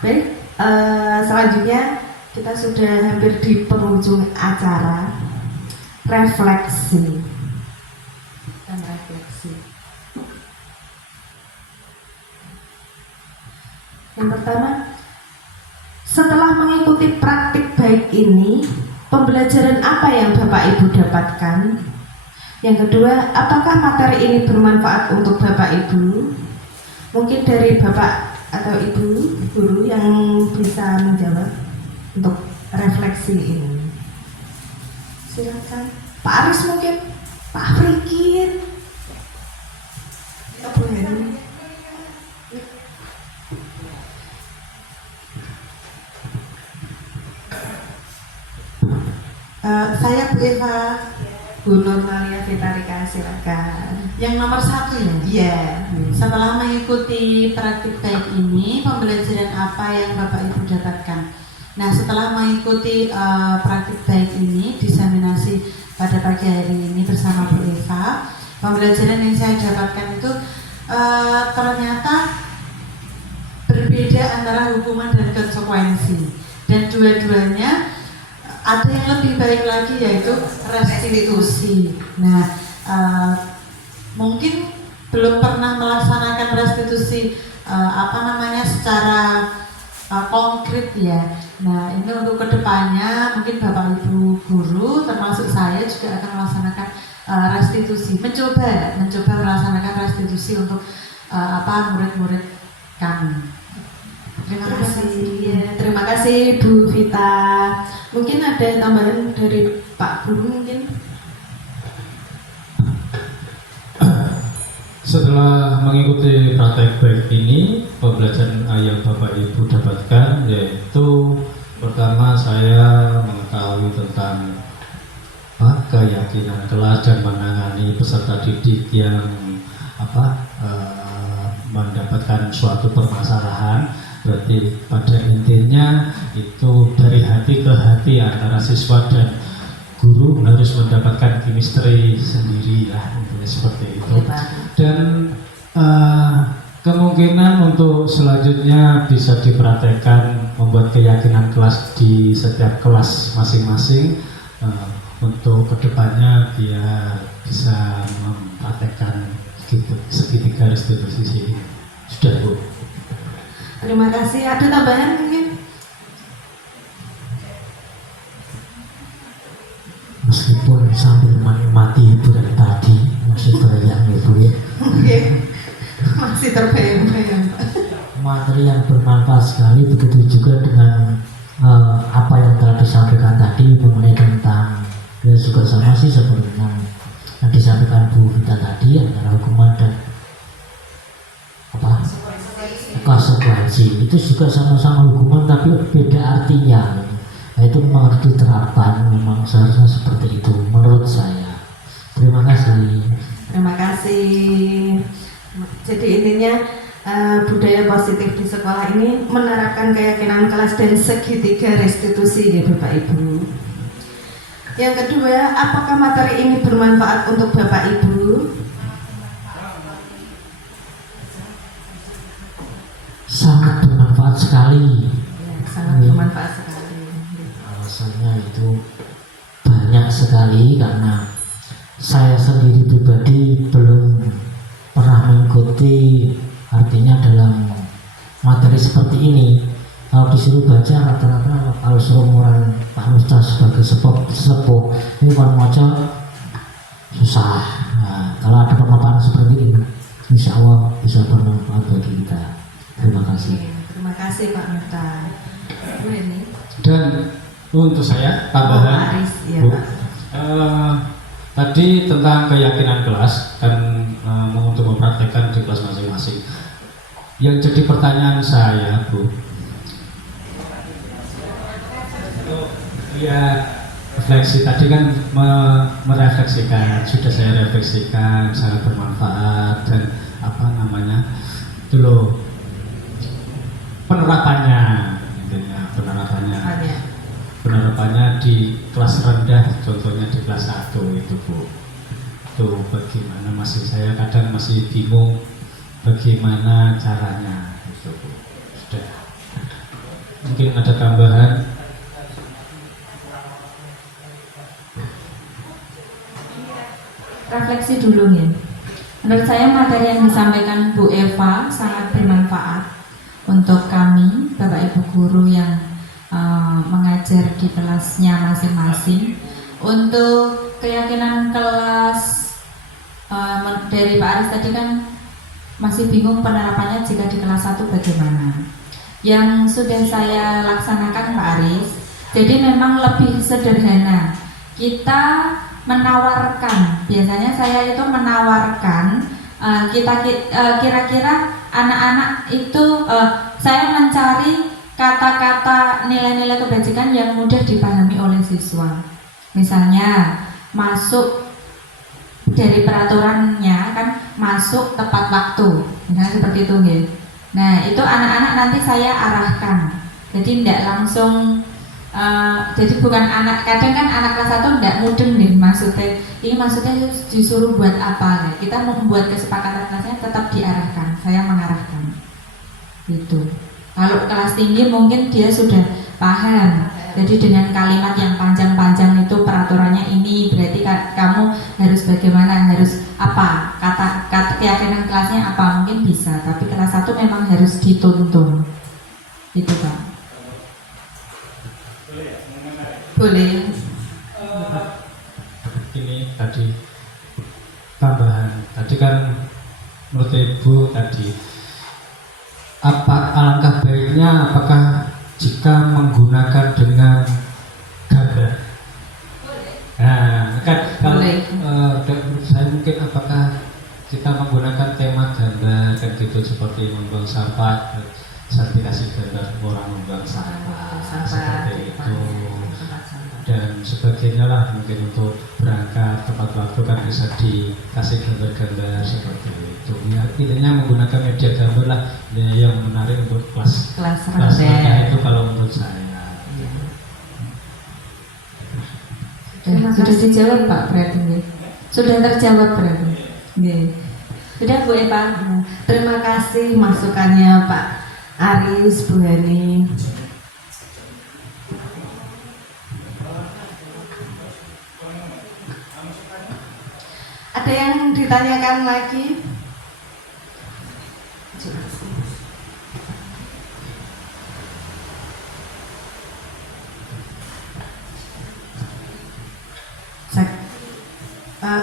Baik, selanjutnya kita sudah hampir di penghujung acara. Refleksi dan refleksi. Yang pertama, setelah mengikuti praktik baik ini, pembelajaran apa yang Bapak Ibu dapatkan? Yang kedua, apakah materi ini bermanfaat untuk Bapak Ibu? Mungkin dari Bapak atau Ibu guru yang bisa menjawab untuk refleksi ini. Silakan Pak Aris, mungkin Pak Afrikin. Apa ini? Saya Bu Eva. Bu Nurmalia Fitarika, silakan. Yang nomor 1 ya? Iya. Setelah mengikuti praktik baik ini, pembelajaran apa yang Bapak Ibu dapatkan? Nah, setelah mengikuti praktik baik ini, diseminasi pada pagi hari ini bersama Bu Eva, pembelajaran yang saya dapatkan itu ternyata berbeda antara hukuman dan konsekuensi. Dan dua-duanya ada yang lebih baik lagi, yaitu restitusi. Nah, mungkin belum pernah melaksanakan restitusi secara konkret ya. Nah, ini untuk kedepannya mungkin Bapak Ibu guru termasuk saya juga akan melaksanakan restitusi, mencoba melaksanakan restitusi untuk murid-murid kami. Terima kasih. Terima kasih Bu Vita. Mungkin ada tambahan dari Pak Guru mungkin. Setelah mengikuti praktek baik ini, pembelajaran yang Bapak Ibu dapatkan yaitu pertama saya mengetahui tentang keyakinan kelas dan menangani peserta didik yang mendapatkan suatu permasalahan. Berarti pada intinya itu dari hati ke hati antara siswa dan guru harus mendapatkan chemistry sendiri lah, intinya seperti itu. Dan kemungkinan untuk selanjutnya bisa dipraktekkan membuat keyakinan kelas di setiap kelas masing-masing untuk kedepannya biar bisa mempraktekkan segitiga restitusi ini. Sudah Bu. Terima kasih. Ada tambahan mungkin? Meskipun sambil menikmati hiburan tadi masih terbayang ya Bu ya. Oke. Masih terbayang-bayang. Materi yang bermanfaat sekali, begitu juga dengan apa yang telah disampaikan tadi mengenai tentang ya juga sama sih seperti yang disampaikan Bu Vita tadi antara hukuman dan konsekuensi. Itu juga sama-sama hukuman tapi beda artinya. Nah, itu memang harus diterapkan, memang seharusnya seperti itu menurut saya. Terima kasih. Terima kasih. Jadi intinya budaya positif di sekolah ini menerapkan keyakinan kelas dan segitiga restitusi ya Bapak Ibu. Yang kedua, apakah materi ini bermanfaat untuk Bapak Ibu? Sangat bermanfaat sekali. Ya, sangat bermanfaat sekali. Alasannya itu banyak sekali karena saya sendiri pribadi belum pernah mengikuti, artinya dalam materi seperti ini. Kalau disuruh baca rata-rata kalau seumuran Pak Ustaz sebagai sepuh ini kalau baca susah. Nah, kalau ada pemaparan seperti ini, insya Allah bisa bermanfaat bagi kita. Terima kasih. Terima kasih Pak Mita. Bu ini. Dan untuk saya tambahan, Aris, ya, Bu, Pak. tadi tentang keyakinan kelas dan untuk mempraktekkan di kelas masing-masing. Yang jadi pertanyaan saya, Bu, ya refleksi tadi kan merefleksikan, sudah saya refleksikan sangat bermanfaat dan itu loh penerapannya di kelas rendah, contohnya di kelas 1 itu Bu. Itu bagaimana, saya kadang masih bingung bagaimana caranya itu Bu. Sudah. Mungkin ada tambahan. Refleksi dulu ya. Menurut saya materi yang disampaikan Bu Eva sangat bermanfaat untuk kami, Bapak Ibu guru yang mengajar di kelasnya masing-masing. Untuk keyakinan kelas dari Pak Aris tadi kan masih bingung penerapannya jika di kelas 1 bagaimana. Yang sudah saya laksanakan Pak Aris, jadi memang lebih sederhana. Kita menawarkan, biasanya saya itu menawarkan kira-kira anak-anak itu saya mencari kata-kata nilai-nilai kebajikan yang mudah dipahami oleh siswa. Misalnya masuk dari peraturannya kan masuk tepat waktu, nah seperti itu nggih. Nah itu anak-anak nanti saya arahkan, jadi tidak langsung jadi bukan anak, kadang kan anak kelas 1 tidak mudeng nih maksudnya, ini maksudnya disuruh buat apa, kita mau membuat kesepakatan kelasnya tetap diarahkan, saya mengarahkan itu. Kalau kelas tinggi mungkin dia sudah paham, jadi dengan kalimat yang panjang-panjang itu peraturannya ini berarti kamu harus bagaimana, harus apa, kata keyakinan kelasnya apa, mungkin bisa. Tapi kelas 1 memang harus dituntun itu Pak. Boleh. Ini tadi tambahan, tadi kan menurut Ibu tadi alangkah baiknya apakah jika menggunakan dengan gambar? Nah, kan kalau menurut saya mungkin apakah kita menggunakan tema gambar kan gitu, seperti membuang sampah, saya dikasih gambar orang membuang sampah seperti itu dan sebagainya lah, mungkin untuk berangkat tepat waktu kan bisa dikasih gambar-gambar seperti itu. Ya, intinya menggunakan media gambar lah yang menarik untuk kelas rendah itu kalau menurut saya. Sudah dijawab Pak berarti, sudah terjawab berarti. Sudah Bu Eva. Terima kasih masukannya Pak Aris, Bu Hani. Ada yang ditanyakan lagi?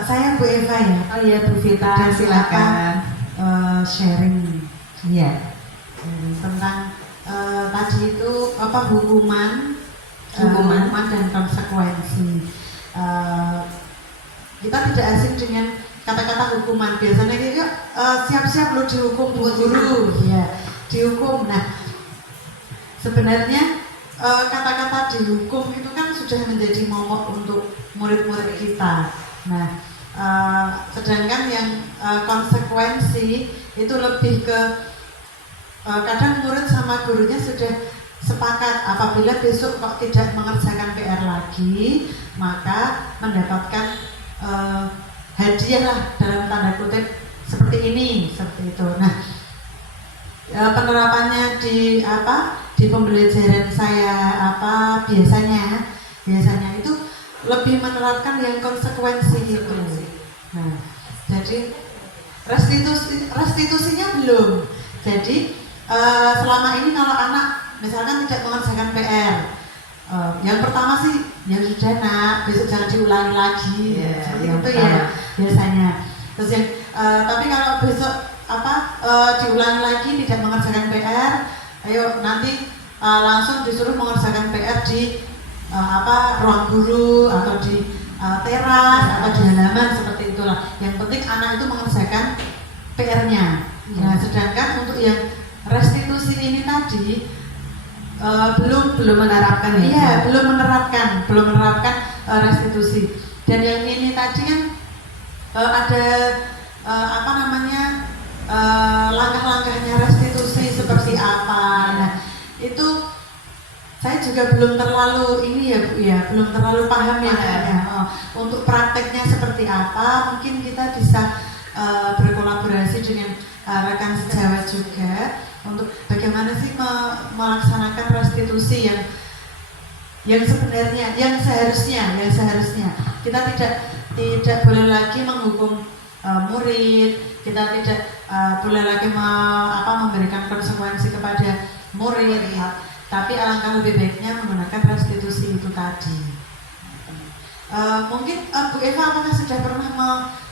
Saya Bu Eva ya. Oh iya Bu Vita, silakan sharing. Iya. Tentang tadi itu apa hukuman dan konsekuensi. Kita tidak asing dengan kata-kata hukuman. Biasanya kita siap-siap lo dihukum Bu Guru, ya dihukum. Nah, sebenarnya kata-kata dihukum itu kan sudah menjadi momok untuk murid-murid kita. Nah, sedangkan yang konsekuensi itu lebih ke kadang murid sama gurunya sudah sepakat apabila besok kok tidak mengerjakan PR lagi, maka mendapatkan hadiah lah dalam tanda kutip seperti ini, seperti itu. Nah, penerapannya di pembelajaran saya biasanya itu lebih menerapkan yang konsekuensi itu. Nah, jadi restitusinya belum. Jadi selama ini kalau anak misalkan tidak mengerjakan PR, yang pertama sih ya sudah nak, besok jangan diulangi lagi, itu ya biasanya. Terus yang tapi kalau besok diulangi lagi tidak mengerjakan PR, ayo nanti langsung disuruh mengerjakan PR di ruang guru atau di teras atau di halaman, seperti itulah. Yang penting anak itu mengerjakan PR-nya. Nah, sedangkan untuk yang restitusi ini tadi belum menerapkan ya. Iya, belum menerapkan restitusi. Dan yang ini tadi kan ada langkah-langkahnya restitusi seperti apa. Nah, itu saya juga belum terlalu belum terlalu paham ya. Untuk prakteknya seperti apa, mungkin kita bisa berkolaborasi dengan rekan sejawat juga untuk bagaimana sih melaksanakan restitusi yang sebenarnya, yang seharusnya kita tidak boleh lagi menghukum murid, kita tidak boleh lagi memberikan konsekuensi kepada murid, tapi alangkah lebih baiknya menggunakan restitusi itu tadi. Mungkin Bu Eva apakah sudah pernah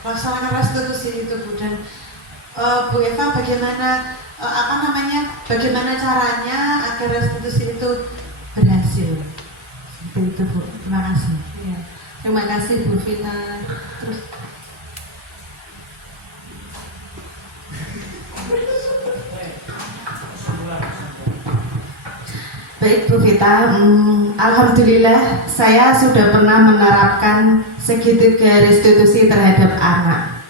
melaksanakan restitusi itu, Bu? Dan Bu Eva bagaimana bagaimana caranya agar restitusi itu berhasil? Seperti itu, Bu. Terima kasih. Ya. Terima kasih Bu Vita. Terus baik Bu Vita, alhamdulillah saya sudah pernah menerapkan segitiga restitusi terhadap anak.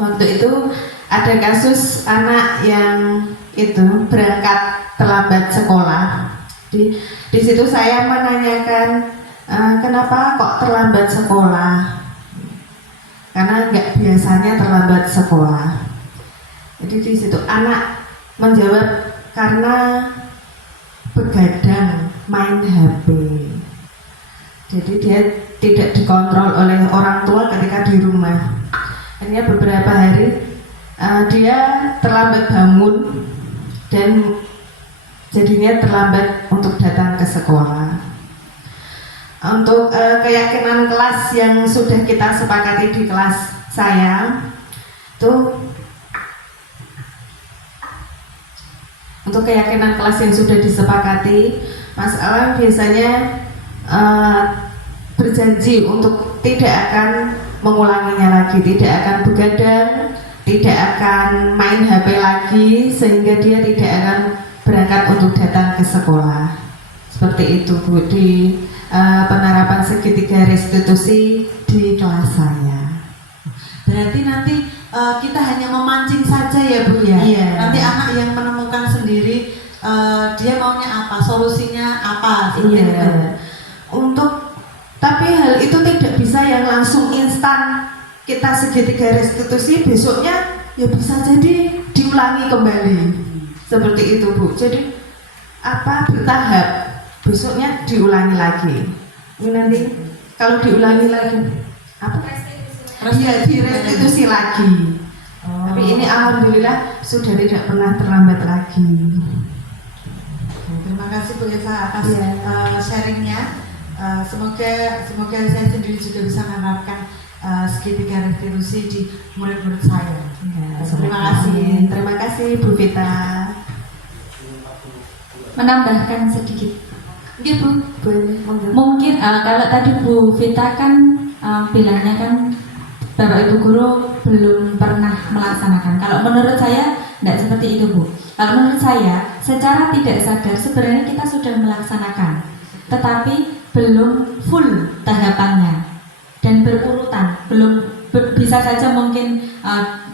Waktu itu ada kasus anak yang itu berangkat terlambat sekolah. Di situ saya menanyakan kenapa kok terlambat sekolah? Karena nggak biasanya terlambat sekolah. Jadi di situ anak menjawab karena begadang main HP. Jadi dia tidak dikontrol oleh orang tua ketika di rumah. Akhirnya beberapa hari dia terlambat bangun dan jadinya terlambat untuk datang ke sekolah. Untuk keyakinan kelas yang sudah kita sepakati di kelas saya, itu untuk keyakinan kelas yang sudah disepakati, Mas Alam biasanya berjanji untuk tidak akan mengulanginya lagi, tidak akan begadang, tidak akan main HP lagi, sehingga dia tidak akan berangkat untuk datang ke sekolah. Seperti itu Bu, di penerapan segitiga restitusi di kelas saya. Berarti nanti kita hanya memancing saja ya Bu ya. Iya. Nanti anak yang menemukan sendiri dia maunya apa, solusinya apa. Iya. Tapi hal itu tidak bisa yang langsung instan kita segitiga restitusi besoknya ya bisa jadi diulangi kembali. Seperti itu Bu. Jadi bertahap, besoknya diulangi lagi. Ini nanti kalau diulangi lagi ya direstitusi lagi. Tapi ini alhamdulillah sudah tidak pernah terlambat lagi. Terima kasih Bu Eva atas sharingnya. Semoga saya sendiri juga bisa menerapkan segitiga restitusi di murid-murid saya. Terima kasih Bu Vita. Menambahkan sedikit. Iya Bu, Mungkin kalau tadi Bu Vita kan bilangnya kan Bapak Ibu Guru belum pernah melaksanakan. Kalau menurut saya tidak seperti itu Bu. Kalau menurut saya secara tidak sadar sebenarnya kita sudah melaksanakan, tetapi belum full tahapannya dan berurutan. Bisa saja mungkin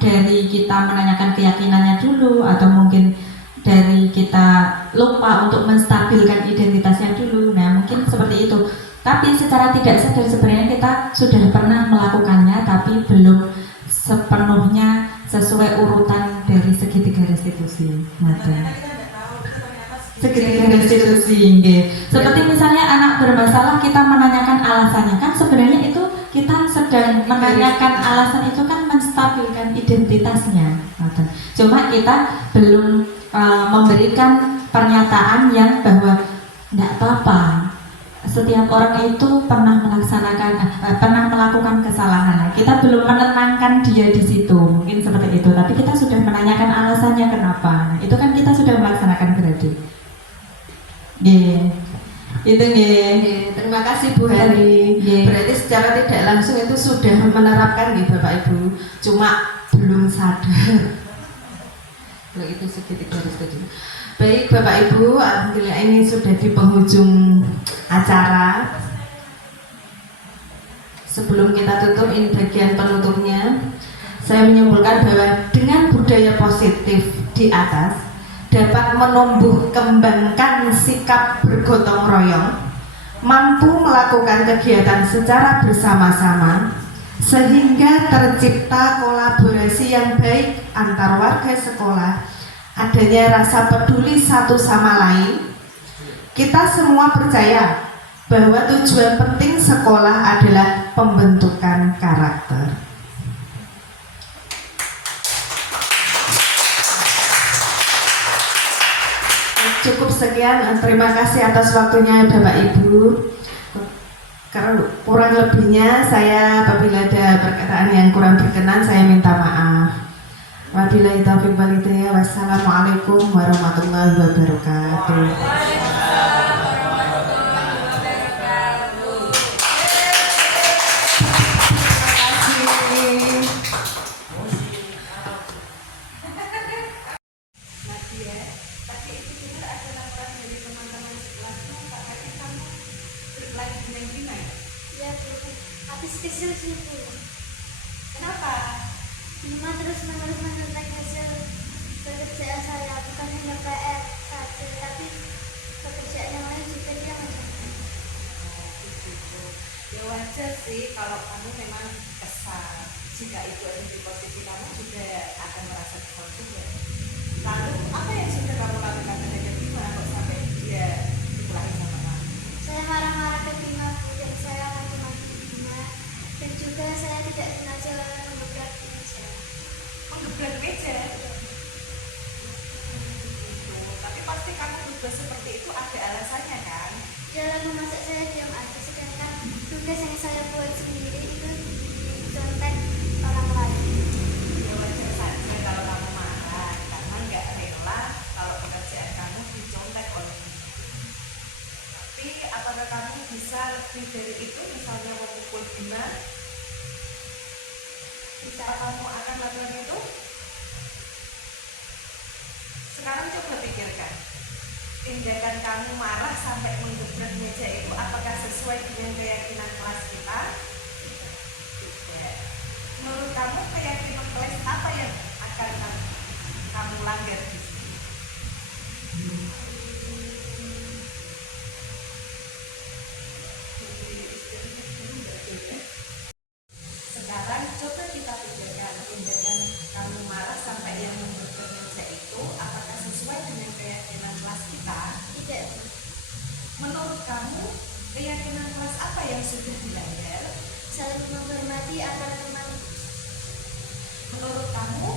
dari kita menanyakan keyakinannya dulu, atau mungkin dari kita lupa untuk menstabilkan identitasnya dulu. Nah mungkin seperti itu. Tapi secara tidak sadar sebenarnya kita sudah pernah melakukannya, tapi belum sepenuhnya sesuai urutan dari segitiga restitusi. Segitiga restitusi, seperti misalnya anak bermasalah kita menanyakan alasannya, kan sebenarnya itu kita sedang menanyakan alasan itu kan menstabilkan identitasnya. Cuma kita belum memberikan pernyataan yang bahwa tidak apa-apa, setiap orang itu pernah melakukan kesalahan. Kita belum menenangkan dia di situ, mungkin seperti itu. Tapi kita sudah menanyakan alasannya kenapa. Nah, itu kan kita sudah melaksanakan berarti. Itu terima kasih Bu Hari. Berarti secara tidak langsung itu sudah menerapkan Bapak Ibu, cuma belum sadar. Kalau itu segitiga restitusi. Baik Bapak Ibu, alhamdulillah ini sudah di penghujung acara. Sebelum kita tutup, ini bagian penutupnya. Saya menyimpulkan bahwa dengan budaya positif di atas dapat menumbuh kembangkan sikap bergotong royong, mampu melakukan kegiatan secara bersama-sama, sehingga tercipta kolaborasi yang baik antar warga sekolah, adanya rasa peduli satu sama lain. Kita semua percaya bahwa tujuan penting sekolah adalah pembentukan karakter. Cukup sekian, terima kasih atas waktunya Bapak Ibu. Kurang lebihnya saya apabila ada perkataan yang kurang berkenan saya minta maaf. Wabillahi taufiq wal hidayah. Wassalamualaikum warahmatullahi wabarakatuh. Habis kecil Bima terus-menerus mencontek hasil pekerjaan saya, bukan hanya PR saja, tapi pekerjaan yang lain juga dia mencontek. Ya wajar sih kalau kamu memang kesal. Jika itu ada di posisi kamu juga akan merasa kesal juga. Lalu apa yang sudah kamu lakukan terhadap Bima kok sampai dia dikelahi sama kamu? Saya marah-marah ke Bima, Bu, dan saya maki-maki Bima, dan juga saya tidak sengaja menggebrak meja. Menggebrak meja? Tapi pasti kamu berbuat seperti itu ada alasannya kan? Dalam memasak saya diam aja, sedangkan tugas yang saya buat sendiri itu dicontek orang lain. Ya wajar saja kalau kamu marah, karena nggak rela kalau pekerjaan kamu dicontek oleh Bima. Tapi apakah kamu bisa lebih dari itu, misalnya memukul Bima? Bisa kamu akan lakukan itu? Sekarang coba pikirkan, tindakan kamu marah sampai menggebrak meja itu apakah sesuai dengan keyakinan kelas kita? Tidak. Menurut kamu keyakinan kelas apa yang akan kamu langgar di sini? Sekarang coba kita pikirkan, tindakan kamu marah sampai yang menggebrak meja itu apakah sesuai dengan keyakinan kelas kita? Tidak. Menurut kamu keyakinan kelas apa yang sudah dilanggar? Saling menghormati antar teman. Menurut kamu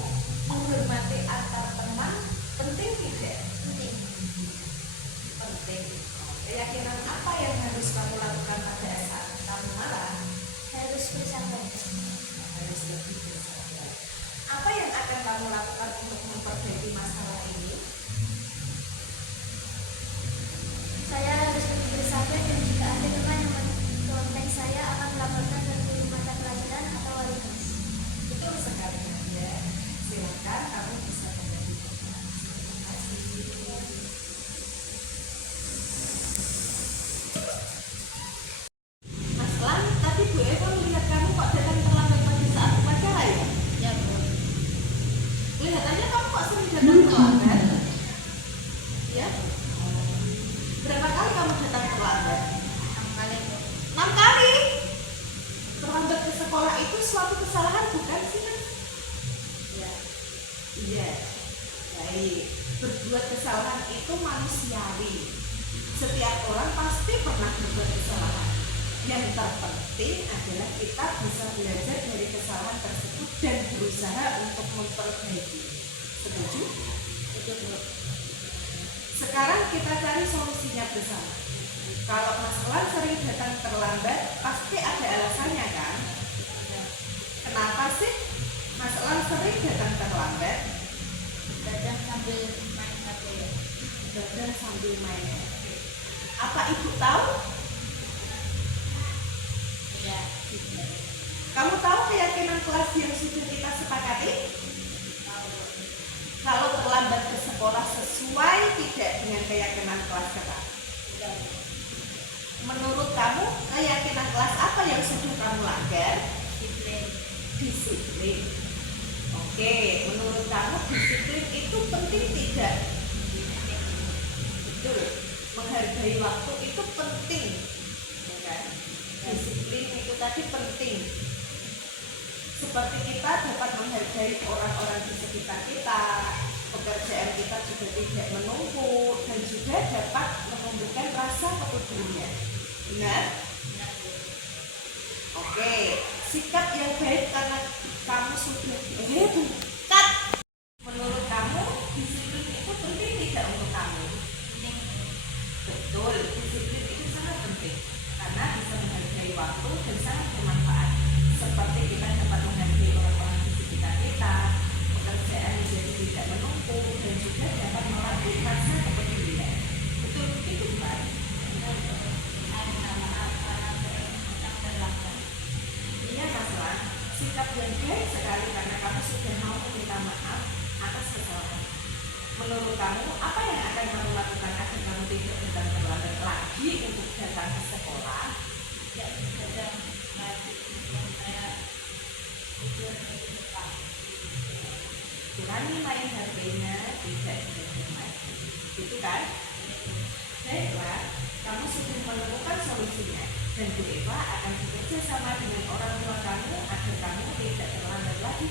menghormati antar teman penting tidak? Penting. Penting. Keyakinan apa yang harus kamu lakukan pada saat kamu marah? Harus bersabar. Harus lebih bersabar. Apa yang akan kamu lakukan untuk memperbaiki masalah ini? Saya harus lebih bersabar, dan jika ada teman yang mencontek saya akan melaporkan ke guru mata pelajaran atau wali kelas. Betul sekali ya. Silakan kamu bisa kembali ke kelas. Terima kasih. Mas Lan, tadi Bu Eva melihat kamu kok datang terlambat pada saat upacara ya? Ya, Bu. Kelihatannya kamu kok sering datang terlambat? Ya? Berapa kali kamu datang terlambat? 6 kali, Bu. 6 kali? Terlambat ke sekolah itu suatu kesalahan bukan sih, Mas? Ya. Iya. Baik. Berbuat kesalahan itu manusiawi. Setiap orang pasti pernah berbuat kesalahan. Yang terpenting adalah kita bisa belajar dari kesalahan tersebut dan berusaha untuk memperbaiki. Setuju? Betul, Bu. Sekarang kita cari solusinya bersama. Kalau Mas Lan sering datang terlambat, pasti ada alasannya kan? Kenapa sih Mas Lan sering datang terlambat? Kadang sambil main HP. Datang sambil main HP. Apa Ibu tahu? Ya. Kamu tahu keyakinan kelas yang sudah kita sepakati? Kalau terlambat ke sekolah sesuai tidak dengan keyakinan kelas kita? Menurut kamu keyakinan kelas apa yang sudah kamu langgar? Disiplin. Disiplin. Oke, menurut kamu disiplin itu penting tidak? Betul. Menghargai waktu itu penting, ya kan? Disiplin itu tadi penting. Seperti kita dapat menghargai orang-orang di sekitar kita, pekerjaan kita juga tidak menumpuk, dan juga dapat menumbuhkan rasa kepedulian. Benar? Oke, sikap yang baik karena kamu sudah cut. Menurut kamu disiplin itu penting tidak untuk kamu? Penting. Betul, disiplin itu sangat penting karena bisa menghargai waktu dan sangat bermanfaat. Seperti kita dapat menghargai orang-orang di sekitar kita, pekerjaan menjadi tidak menumpuk dan juga dapat melatih rasa kepedulian. Betul begitu, Pak? Iya, Mas Lan. Sikap yang baik sekali karena kamu sudah mau meminta maaf atas kesalahan. Menurut kamu, apa yang akan kamu lakukan agar kamu tidak datang terlambat lagi untuk datang ke sekolah? Ya, kadang saya tidur lebih cepat. kurangi main HP-nya, tidak dipegang lagi. Gitu kan? Baiklah, kamu sudah menemukan solusinya, dan Bu Eva akan bekerja sama dengan orang tua kamu agar kamu tidak terlambat lagi